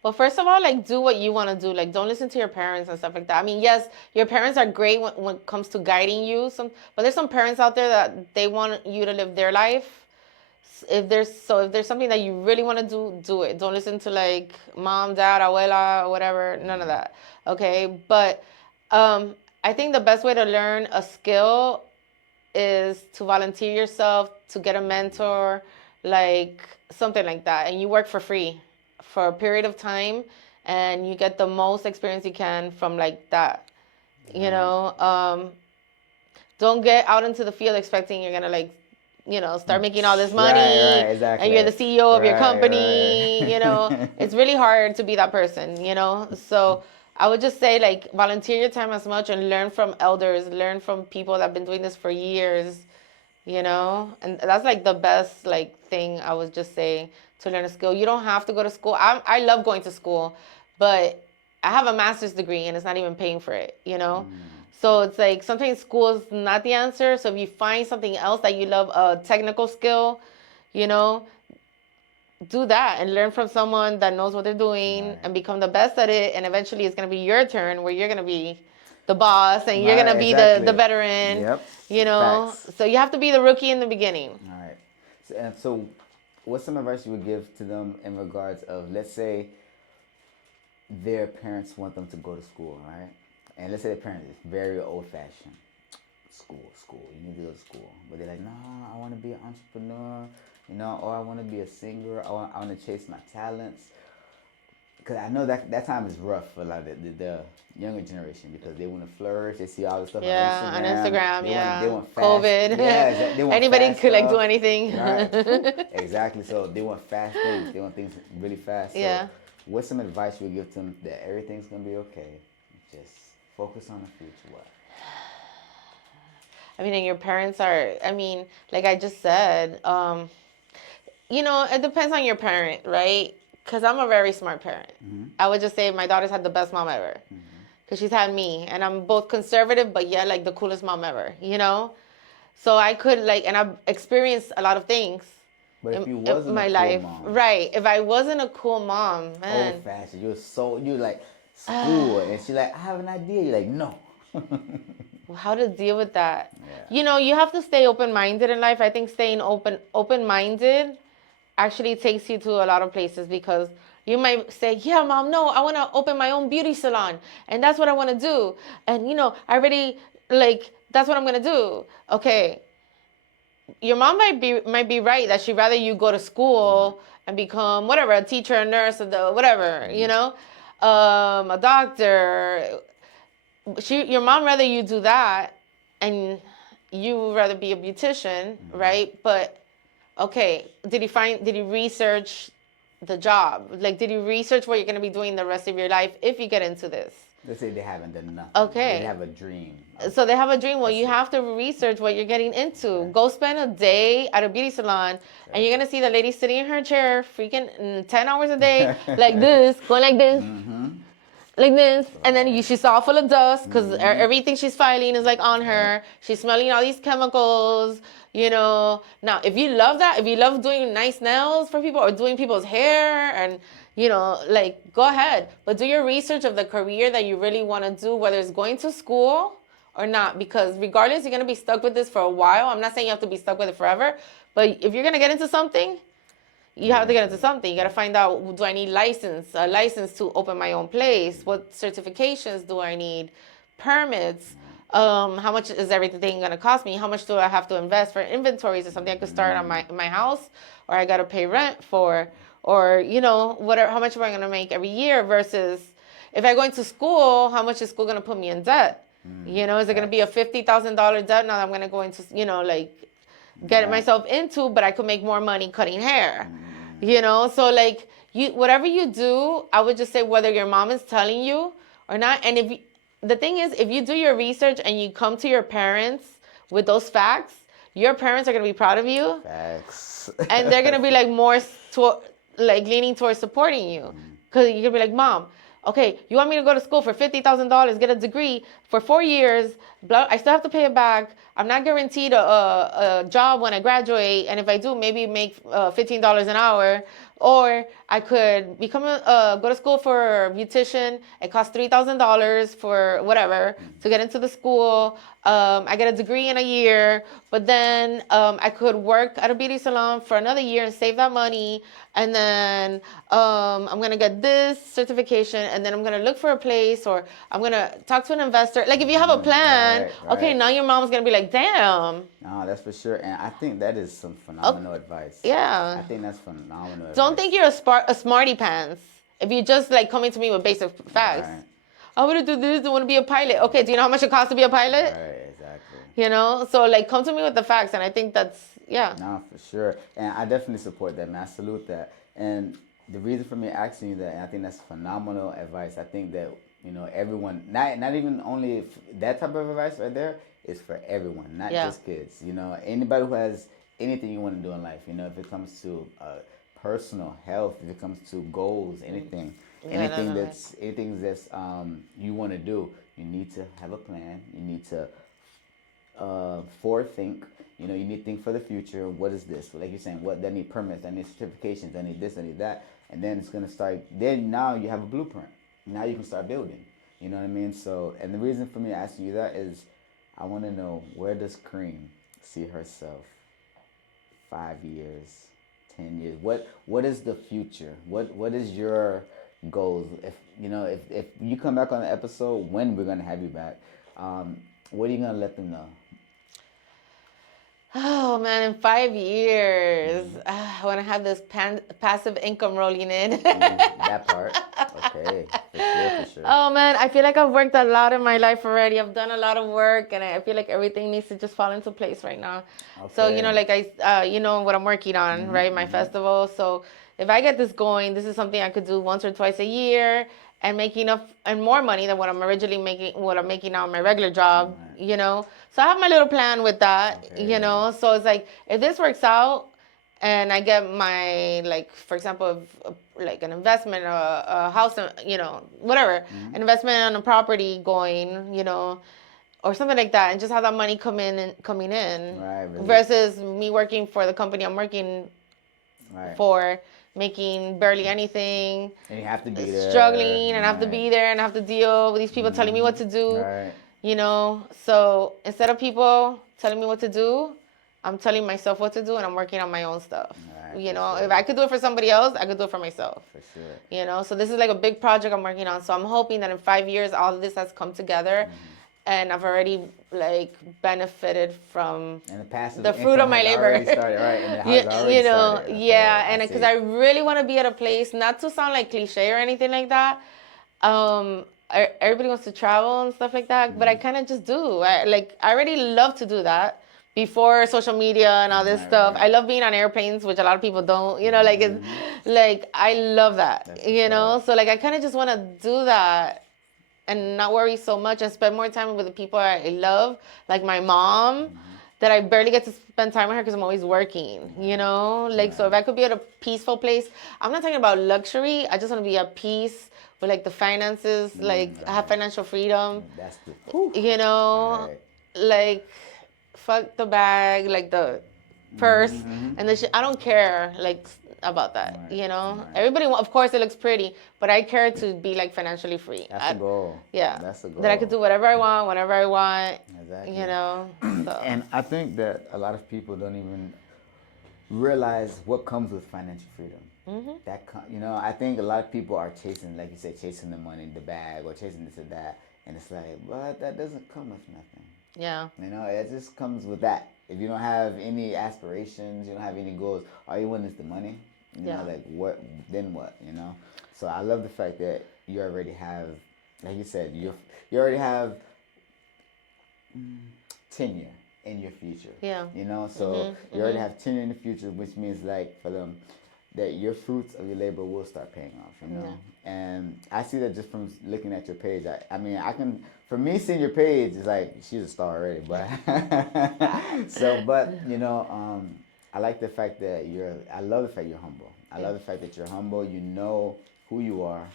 well, first of all, like, do what you want to do. Like, don't listen to your parents and stuff like that. I mean, yes, your parents are great when it comes to guiding you. But there's some parents out there that they want you to live their life. If there's something that you really want to do, do it. Don't listen to like mom, dad, abuela, or whatever. None of that. Okay, but I think the best way to learn a skill is to volunteer yourself, to get a mentor, like something like that, and you work for free for a period of time, and you get the most experience you can from like that. You know, don't get out into the field expecting you're gonna like, you know, start making all this money, right, exactly. and you're the CEO of your company. Right. You know, it's really hard to be that person. You know, so I would just say like volunteer your time as much and learn from elders, learn from people that have been doing this for years. You know, and that's like the best like thing I would just say to learn a skill. You don't have to go to school. I love going to school, but I have a master's degree and it's not even paying for it. You know. So it's like sometimes school is not the answer. So if you find something else that you love, a technical skill, you know, do that and learn from someone that knows what they're doing and become the best at it. And eventually it's going to be your turn where you're going to be the boss and you're going to be the veteran, Yep. you know. Facts. So you have to be the rookie in the beginning. All right. So what's some advice you would give to them in regards of, let's say, their parents want them to go to school, right? And let's say their parents is very old-fashioned. School. You need to go to school. But they're like, no, I want to be an entrepreneur, you know, or I want to be a singer. I want to chase my talents. Because I know that time is rough for like the younger generation because they want to flourish. They see all this stuff on Instagram. They want fast. COVID. Yeah, they want Anybody fast could like stuff. do anything. Right. Exactly. So they want fast things. They want things really fast. So Yeah. what's some advice you would give to them that everything's going to be okay? Just focus on the future. What? I mean, and your parents are, I mean, like I just said, you know, it depends on your parent, right? Because I'm a very smart parent. I would just say my daughter's had the best mom ever. Because she's had me. And I'm both conservative, but yet like the coolest mom ever, you know? So I could like, and I've experienced a lot of things. But if you wasn't in my a cool life, mom, right? If I wasn't a cool mom, man, old fashioned, you're like school, and she's like, I have an idea. You're like, no. how to deal with that? Yeah. You know, you have to stay open-minded in life. I think staying open-minded actually takes you to a lot of places because you might say, yeah, mom, no, I want to open my own beauty salon and that's what I want to do. And, you know, I already, like, that's what I'm going to do. Okay. Your mom might be right that she'd rather you go to school and become whatever, a teacher, a nurse, whatever, you know, a doctor. Your mom rather you do that and you would rather be a beautician, right? But okay, did you research the job? Like, did you research what you're going to be doing the rest of your life if you get into this? Let's say they haven't done nothing. Okay. They have a dream. So they have a dream. Well, you have to research what you're getting into. Okay. Go spend a day at a beauty salon, and you're going to see the lady sitting in her chair freaking 10 hours a day, like this, going like this. Like this, and then she's all full of dust because everything she's filing is like on her. She's smelling all these chemicals, Now, if you love that, if you love doing nice nails for people or doing people's hair and, like, go ahead. But do your research of the career that you really want to do, whether it's going to school or not, because regardless, you're going to be stuck with this for a while. I'm not saying you have to be stuck with it forever, but if you're going to get into something, you have to get into something. You got to find out, do I need a license to open my own place? What certifications do I need? Permits? How much is everything going to cost me? How much do I have to invest for inventories? Is something I could start on my house, or I got to pay rent for, or, whatever, how much am I going to make every year versus if I go into school, how much is school going to put me in debt? Is it going to be a $50,000 debt now that I'm going to go into, get myself into, but I could make more money cutting hair, So like whatever you do, I would just say whether your mom is telling you or not. And the thing is, if you do your research and you come to your parents with those facts, your parents are going to be proud of you. Facts. And they're going to be like leaning towards supporting you. Because you're going to be like, Mom, okay, you want me to go to school for $50,000, get a degree for 4 years, I still have to pay it back. I'm not guaranteed a job when I graduate, and if I do, maybe make $15 an hour. Or I could go to school for a beautician. It costs $3,000 for whatever to get into the school. I get a degree in a year, but then I could work at a beauty salon for another year and save that money. And then I'm going to get this certification, and then I'm going to look for a place, or I'm going to talk to an investor. Like, if you have a plan, right. Okay, now your mom's going to be like, damn. No, that's for sure. And I think that is some phenomenal advice. Yeah. I think that's phenomenal advice. Don't think you're a smarty pants if you just like coming to me with basic facts. Right. I want to do this. I want to be a pilot. Okay, do you know how much it costs to be a pilot? Right, exactly. So like come to me with the facts, and I think that's No, for sure. And I definitely support that, man. I salute that. And the reason for me asking you that, and I think that's phenomenal advice. I think that everyone, not even only that type of advice right there, is for everyone, not just kids. Anybody who has anything you want to do in life. If it comes to personal health, if it comes to goals, anything that's you want to do, you need to have a plan. You need to forethink. You need to think for the future. What is this? Like you're saying, what I need permits, I need certifications, I need this, I need that, and then it's gonna start. Then now you have a blueprint. Now you can start building. You know what I mean? So, and the reason for me asking you that is, I want to know, where does KREAM see herself? 5 years, 10 years. What is the future? What is your goals? If you come back on the episode, when we're gonna have you back, what are you gonna let them know? Oh man, in 5 years, I want to have this passive income rolling in. That part. Okay, for sure. Oh man, I feel like I've worked a lot in my life already. I've done a lot of work, and I feel like everything needs to just fall into place right now. Okay. So what I'm working on, right? My festival. So if I get this going, this is something I could do once or twice a year and make enough and more money than what I'm making now in my regular job, So I have my little plan with that, So it's like, if this works out and I get my, like, for example, like an investment, a house, whatever, an investment on a property going, or something like that, and just have that money coming in, right, really. Versus me working for the company I'm working for, making barely anything, and you have to be there, struggling, and have to be there, and have to deal with these people telling me what to do, So instead of people telling me what to do, I'm telling myself what to do, and I'm working on my own stuff. Sure. If I could do it for somebody else, I could do it for myself. For sure. So this is like a big project I'm working on. So I'm hoping that in 5 years, all of this has come together. And I've already benefited from the fruit of my labor. Already started, right? And started. Okay, and because I really want to be at a place, not to sound like cliche or anything like that, everybody wants to travel and stuff like that, but I kind of just do. I already love to do that before social media and all this Right, stuff. right. I love being on airplanes, which a lot of people don't. Like it's like I love that. That's what's up. So like I kind of just want to do that and not worry so much and spend more time with the people I love, like my mom. That I barely get to spend time with her because I'm always working, Like, so if I could be at a peaceful place, I'm not talking about luxury. I just want to be at peace with, like, the finances, like, I have financial freedom, That's the Right. like, fuck the bag, like, the purse, and the shit. I don't care, like, about that, Right. Everybody, of course, it looks pretty, but I care to be, like, financially free. That's the goal. Yeah. That's the goal. That I could do whatever I want, whenever I want, Exactly. So. And I think that a lot of people don't even realize what comes with financial freedom. I think a lot of people are chasing, like you said, chasing the money, the bag, or chasing this or that, and it's like, but that doesn't come with nothing. Yeah. It just comes with that. If you don't have any aspirations, you don't have any goals, all you want is the money. Like what? Then what? So I love the fact that you already have, like you said, you already have tenure in your future. Yeah. So you already have tenure in the future, which means like for them that your fruits of your labor will start paying off. And I see that just from looking at your page. I mean, I can. For me, seeing your page is like she's a star already. But I like the fact that I love the fact you're humble. I love the fact that you're humble. You know who you are.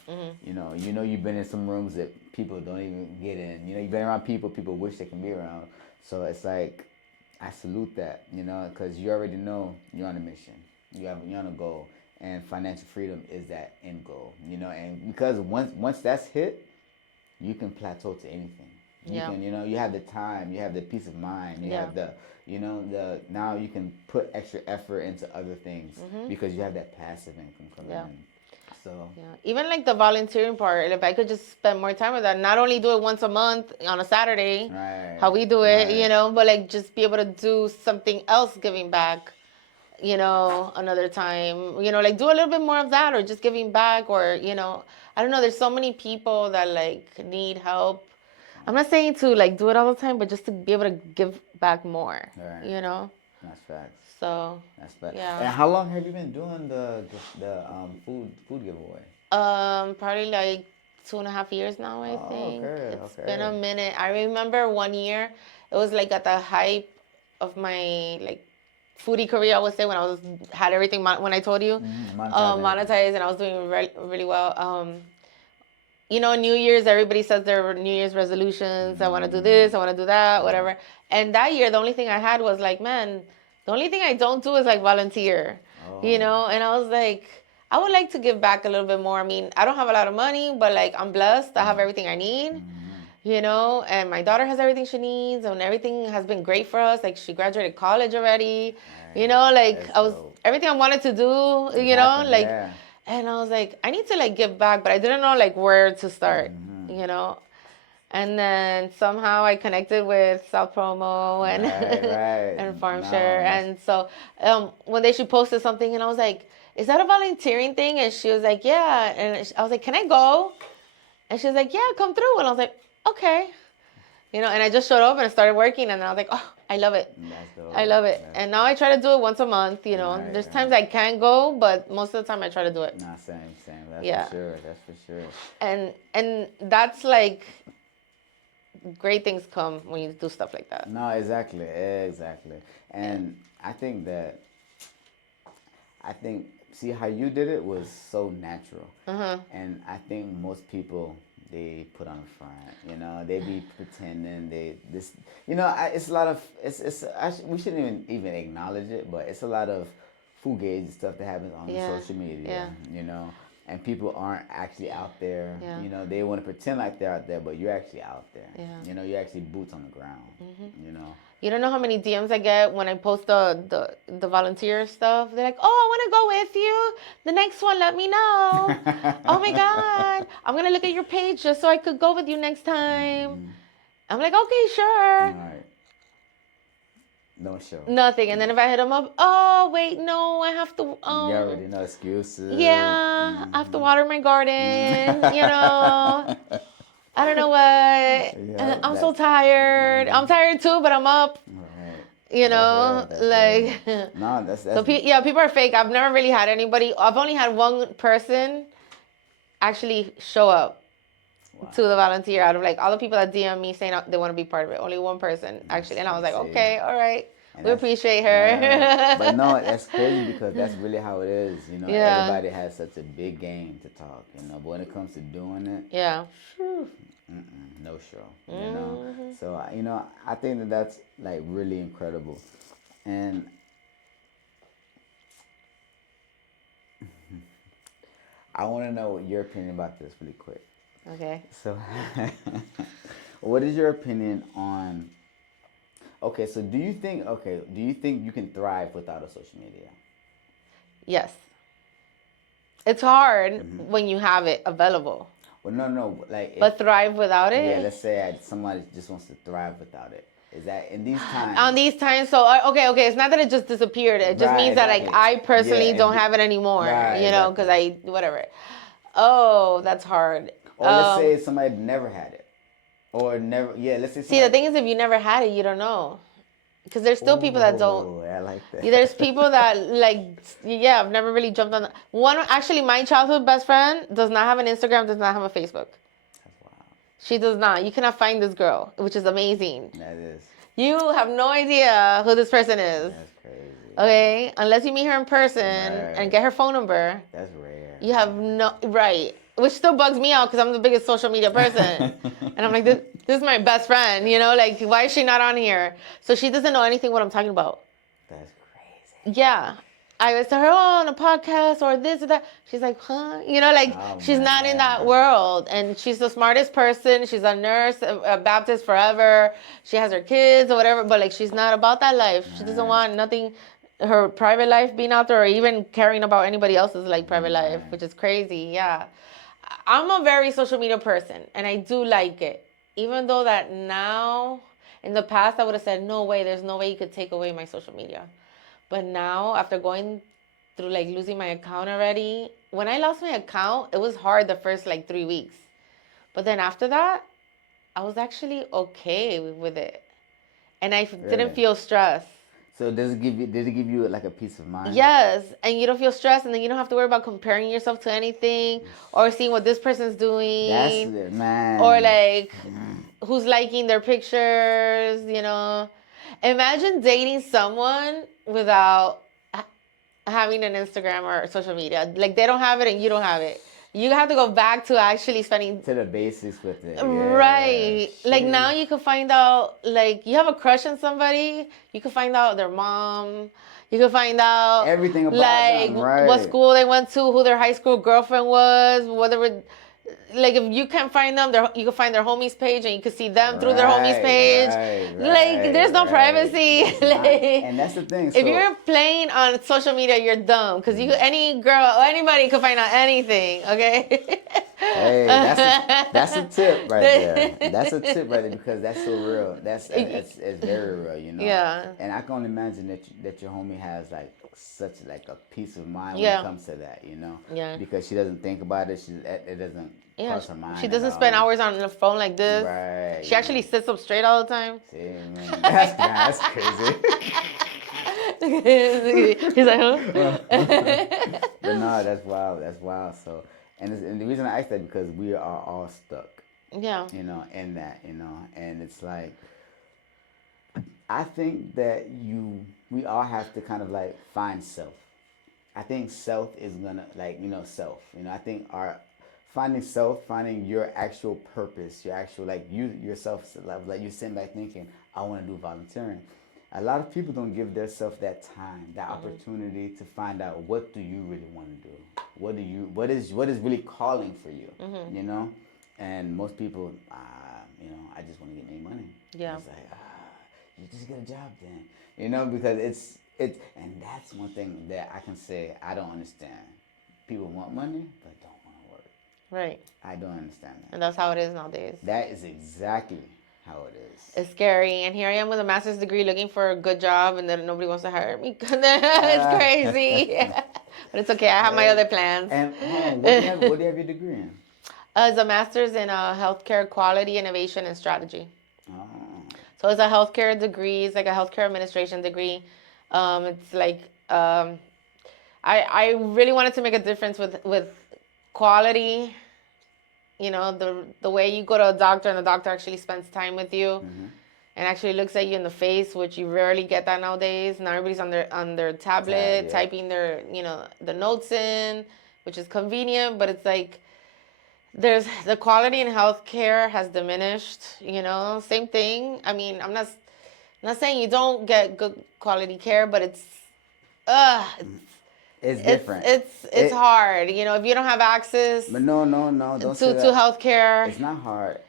You've been in some rooms that people don't even get in. You've been around people wish they can be around. So it's like I salute that. Because you already know you're on a mission. You're on a goal, and financial freedom is that end goal. And because once that's hit, you can plateau to anything. You can, you have the time, you have the peace of mind, you have the, now you can put extra effort into other things because you have that passive income coming in. So even like the volunteering part, if I could just spend more time with that, not only do it once a month on a Saturday, how we do it, but like just be able to do something else, giving back. Another time, like do a little bit more of that or just giving back or, I don't know. There's so many people that like need help. I'm not saying to like do it all the time, but just to be able to give back more, That's facts. So, that's facts. Yeah. And how long have you been doing the food giveaway? Probably like 2.5 years now, I think. Okay, It's been a minute. I remember one year, it was like at the hype of my like foodie career, I would say, when I had everything when I told you monetized, and I was doing really well. New Year's, everybody says their New Year's resolutions. I want to do this, I want to do that, whatever. And that year, the only thing I had was like, man, the only thing I don't do is like volunteer, And I was like, I would like to give back a little bit more. I mean, I don't have a lot of money, but like I'm blessed. I have everything I need. And my daughter has everything she needs, and everything has been great for us. Like she graduated college already, like I was everything I wanted to do, and I was like, I need to like give back, but I didn't know like where to start, And then somehow I connected with South Promo and and Farm Share, and so one day she posted something, and I was like, is that a volunteering thing? And she was like, yeah, and I was like, can I go? And she was like, yeah, come through. And I was like, okay. And I just showed up and I started working, and I was like, oh, I love it. I love it. And now I try to do it once a month, There's times I can't go, but most of the time I try to do it. Nah, same. That's for sure. And that's like, great things come when you do stuff like that. No, exactly. And I think see how you did it was so natural. And I think most people, they put on a front, they be pretending it's a lot of we shouldn't even acknowledge it, but it's a lot of fugazi stuff that happens on social media, and people aren't actually out there. They want to pretend like they're out there, but you're actually out there. You're actually boots on the ground. You don't know how many DMs I get when I post the volunteer stuff. They're like, oh, I want to go with you. The next one, let me know. Oh my God. I'm going to look at your page just so I could go with you next time. I'm like, okay, sure. All right. No show. Nothing. And then if I hit them up, oh, wait, no, I have to. You already know excuses. Yeah, I have to water my garden, I don't know what. I'm so tired. I'm tired too, but I'm up. Right. You know, That's like. real. No, that's So people are fake. I've never really had anybody. I've only had one person actually show up to the volunteer out of like all the people that DM me saying they want to be part of it. Only one person actually, and I was like, okay, all right, we appreciate her. Yeah. But no, that's crazy because that's really how it is. You know, Yeah. everybody has such a big game to talk. You know, but when it comes to doing it, Yeah. no show. You know, so you know, I think that that's like really incredible, and I want to know your opinion about this really quick. Okay. So, what is your opinion on? Okay, so do you think you can thrive without a social media? Yes. It's hard when you have it available. Well, no, like. But thrive without it? Yeah, let's say somebody just wants to thrive without it. Is that in these times? On these times, so okay. It's not that it just disappeared. It just means that like I personally don't have it anymore. You know, because I whatever. Oh, that's hard. Or let's say somebody never had it, or never. Yeah, let's say. See, the thing is, if you never had it, you don't know. Because there's still people that don't. Oh, I like that. There's people that like, yeah, I've never really jumped on. One, actually, my childhood best friend does not have an Instagram, does not have a Facebook. That's wild. She does not. You cannot find this girl, which is amazing. That is. You have no idea who this person is. That's crazy. Okay, unless you meet her in person and get her phone number. That's rare. You have no right, which still bugs me out because I'm the biggest social media person, and I'm like, this is my best friend. You know, like why is she not on here? So she doesn't know anything what I'm talking about. That's crazy. Yeah. I was to her, on a podcast or this or that. She's like, huh? You know, like she's not in that world. And she's the smartest person. She's a nurse, a Baptist forever. She has her kids or whatever, but like she's not about that life. She doesn't want nothing, her private life being out there or even caring about anybody else's like private life, which is crazy. Yeah. I'm a very social media person and I do like it. Even though that now, in the past, I would have said, no way, there's no way you could take away my social media. But now, after going through like losing my account already, when I lost my account, it was hard the first like 3 weeks. But then after that, I was actually okay with it. And I didn't feel stressed. So did it give you like a peace of mind? Yes. And you don't feel stressed and then you don't have to worry about comparing yourself to anything or seeing what this person's doing. That's it, man. Or like who's liking their pictures, you know. Imagine dating someone without having an Instagram or social media. Like they don't have it and you don't have it. You have to go back to actually spending to the basics with it. Yeah. Right. Like now you can find out, like you have a crush on somebody, you can find out their mom. You can find out everything about like them, right? What school they went to, who their high school girlfriend was, whether like if you can't find them, you can find their homies page and you can see them through their homies page. Like there's no privacy. And that's the thing. So, if you're playing on social media, you're dumb because any girl or anybody can find out anything. Okay. Hey, that's a tip right there. That's a tip right there because that's so real. It's very real, you know. Yeah. And I can only imagine that your homie has like such like a peace of mind when it comes to that, you know. Yeah. Because she doesn't think about it. It doesn't cross her mind. She doesn't spend hours on the phone like this. Right. She actually sits up straight all the time. See, man, that's crazy. He's like, huh? But no, that's wild. That's wild. So, and the reason I asked that because we are all stuck. Yeah. You know, in that, you know, and it's like, I think that we all have to kind of like find self. I think self is gonna like, you know, self. You know, I think finding your actual purpose, your actual like yourself, like you're sitting back thinking, I want to do volunteering. A lot of people don't give themselves that time, that opportunity to find out what do you really want to do. What is really calling for you, you know? And most people, you know, I just want to get any money. Yeah. It's like, you just get a job then, you know, because it's, and that's one thing that I can say I don't understand. People want money, but don't want to work. Right. I don't understand that. And that's how it is nowadays. That is exactly how it is. It's scary. And here I am with a master's degree looking for a good job and then nobody wants to hire me. It's crazy. But it's okay. I have my other plans. And what do you have your degree in? It's a master's in healthcare quality, innovation, and strategy. Oh. So it's a healthcare degree. It's like a healthcare administration degree. It's like I really wanted to make a difference with quality. You know, the way you go to a doctor and the doctor actually spends time with you and actually looks at you in the face, which you rarely get that nowadays. Now everybody's on their tablet, typing their the notes in, which is convenient, but it's like there's the quality in healthcare has diminished. Same thing. I mean, I'm not saying you don't get good quality care, but it's It's different. It's hard. If you don't have access But no, don't say to that. healthcare. It's not hard.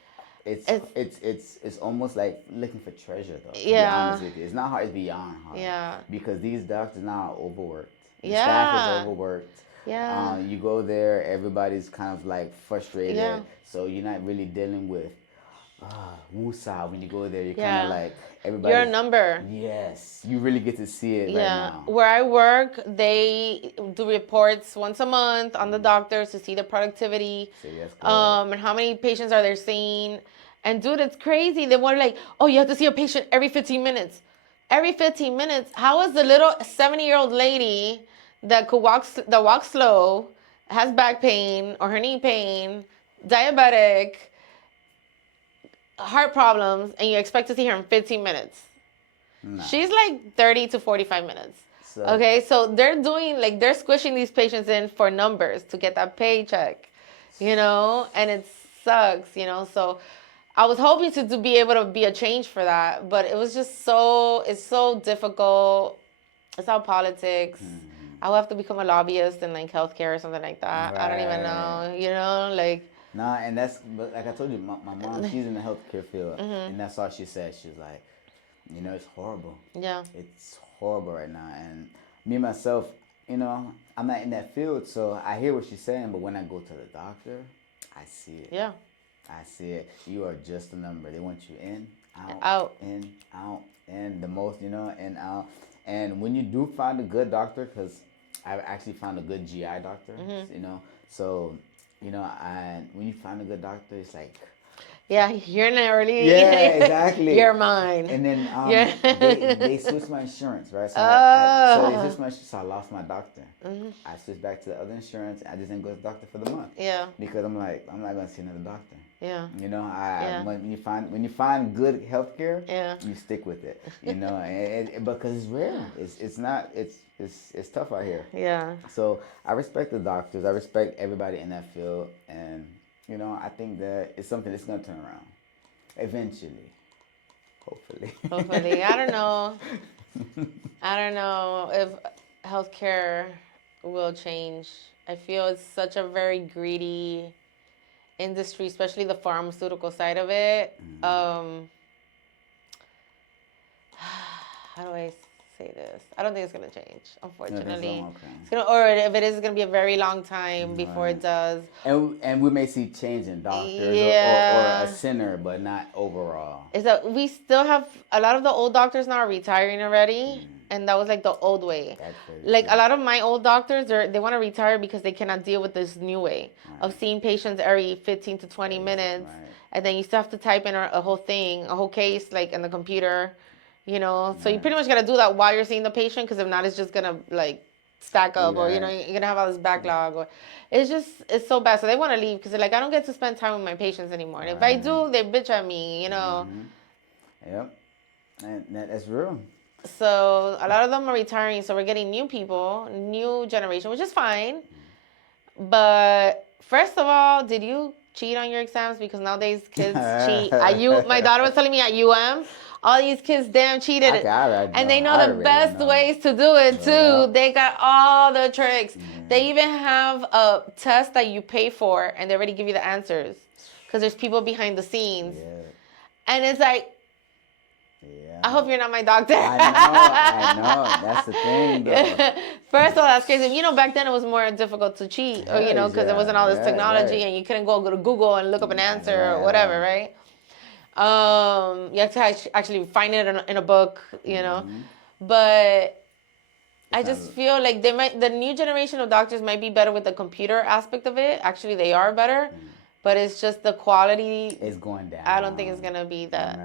It's almost like looking for treasure, though. To be Yeah. honest with you, it's not hard. It's beyond hard. Yeah. Because these doctors now are overworked. The Yeah. staff is overworked. Yeah. You go there, everybody's kind of like frustrated. Yeah. So you're not really dealing with woosah when you go there. You're Yeah. kind of like everybody. You're a number. Yes, you really get to see it right now. Where I work, they do reports once a month on the doctors to see the productivity, So that's good. and how many patients are they seeing. And dude, it's crazy. They want like, oh, you have to see a patient every 15 minutes. Every 15 minutes. How is the little 70-year-old lady that walks slow, has back pain or her knee pain, diabetic, heart problems, and you expect to see her in 15 minutes? Nah. She's like 30 to 45 minutes. So, Okay, so they're squishing these patients in for numbers to get that paycheck, and it sucks, So I was hoping to be able to be a change for that, but it was just it's so difficult. It's all politics. I will have to become a lobbyist in like healthcare or something like that. Right. I don't even know, like. Nah, and but like I told you, my mom, she's in the healthcare field, and that's all she said. She's like, it's horrible. Yeah. It's horrible right now. And me, myself, I'm not in that field, so I hear what she's saying, but when I go to the doctor, I see it. Yeah. I see it. You are just a number. They want you in, Out. in, out, in, the most, in, out. And when you do find a good doctor, because I've actually found a good GI doctor, so, when you find a good doctor, it's like, Yeah, you're in the early. yeah, exactly. You're mine. And then they switched my insurance, right? So, so I lost my doctor. I switched back to the other insurance. I just didn't go to the doctor for the month. Yeah. Because I'm like, I'm not going to see another doctor. Yeah. When you find good health care, Yeah. you stick with it. Because it's rare. It's tough out here. Yeah. So I respect the doctors. I respect everybody in that field, and I think that it's something that's gonna turn around eventually, hopefully. Hopefully, I don't know. I don't know if healthcare will change. I feel it's such a very greedy industry, especially the pharmaceutical side of it. How do I say this? I don't think it's gonna change, unfortunately. Or if it is, it's gonna be a very long time before it does. And we may see change in doctors or a center, but not overall. Is that we still have a lot of the old doctors now are retiring already, and that was like the old way. Like a lot of my old doctors, they want to retire because they cannot deal with this new way of seeing patients every 15 to 20 minutes, and then you still have to type in a whole thing, a whole case, like in the computer. So you pretty much got to do that while you're seeing the patient, because if not, it's just going to like stack up or, you're going to have all this backlog. Or it's so bad. So they want to leave because they're like, I don't get to spend time with my patients anymore. And if I do, they bitch at me, Yep. And that's real. So a lot of them are retiring. So we're getting new people, new generation, which is fine. But first of all, did you cheat on your exams? Because nowadays kids cheat. My daughter was telling me at all these kids damn cheated. And they know the best ways to do it too. Yeah. They got all the tricks. Yeah. They even have a test that you pay for and they already give you the answers. Because there's people behind the scenes. Yeah. And it's like, I hope you're not my doctor. I know. That's the thing, though. First of all, that's crazy. Back then it was more difficult to cheat, or because there wasn't all this technology, and you couldn't go to Google and look up an answer or whatever, right? You have to actually find it in a book, But I just feel like the new generation of doctors might be better with the computer aspect of it. Actually, they are better. but it's just the quality. It's going down. I don't think it's gonna be that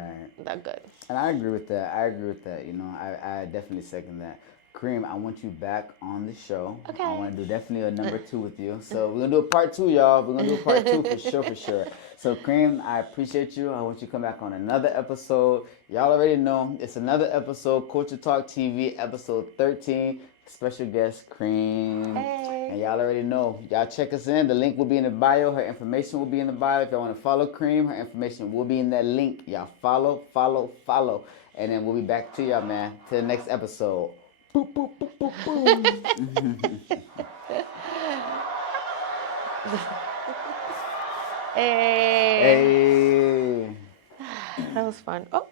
good. And I agree with that. You know, I definitely second that. KREAM, I want you back on the show. Okay. I want to do definitely a number 2 with you. So we're gonna do a part 2, y'all. We're gonna do a part 2 for sure. So KREAM, I appreciate you. I want you to come back on another episode. Y'all already know it's another episode, Culture Talk TV, episode 13. Special guest KREAM. Hey. And y'all already know. Y'all check us in. The link will be in the bio. Her information will be in the bio. If y'all want to follow KREAM, her information will be in that link. Y'all follow. And then we'll be back to y'all, man. To the next episode. Boop, boop, boop, boop, boom. Hey. Hey. That was fun. Oh.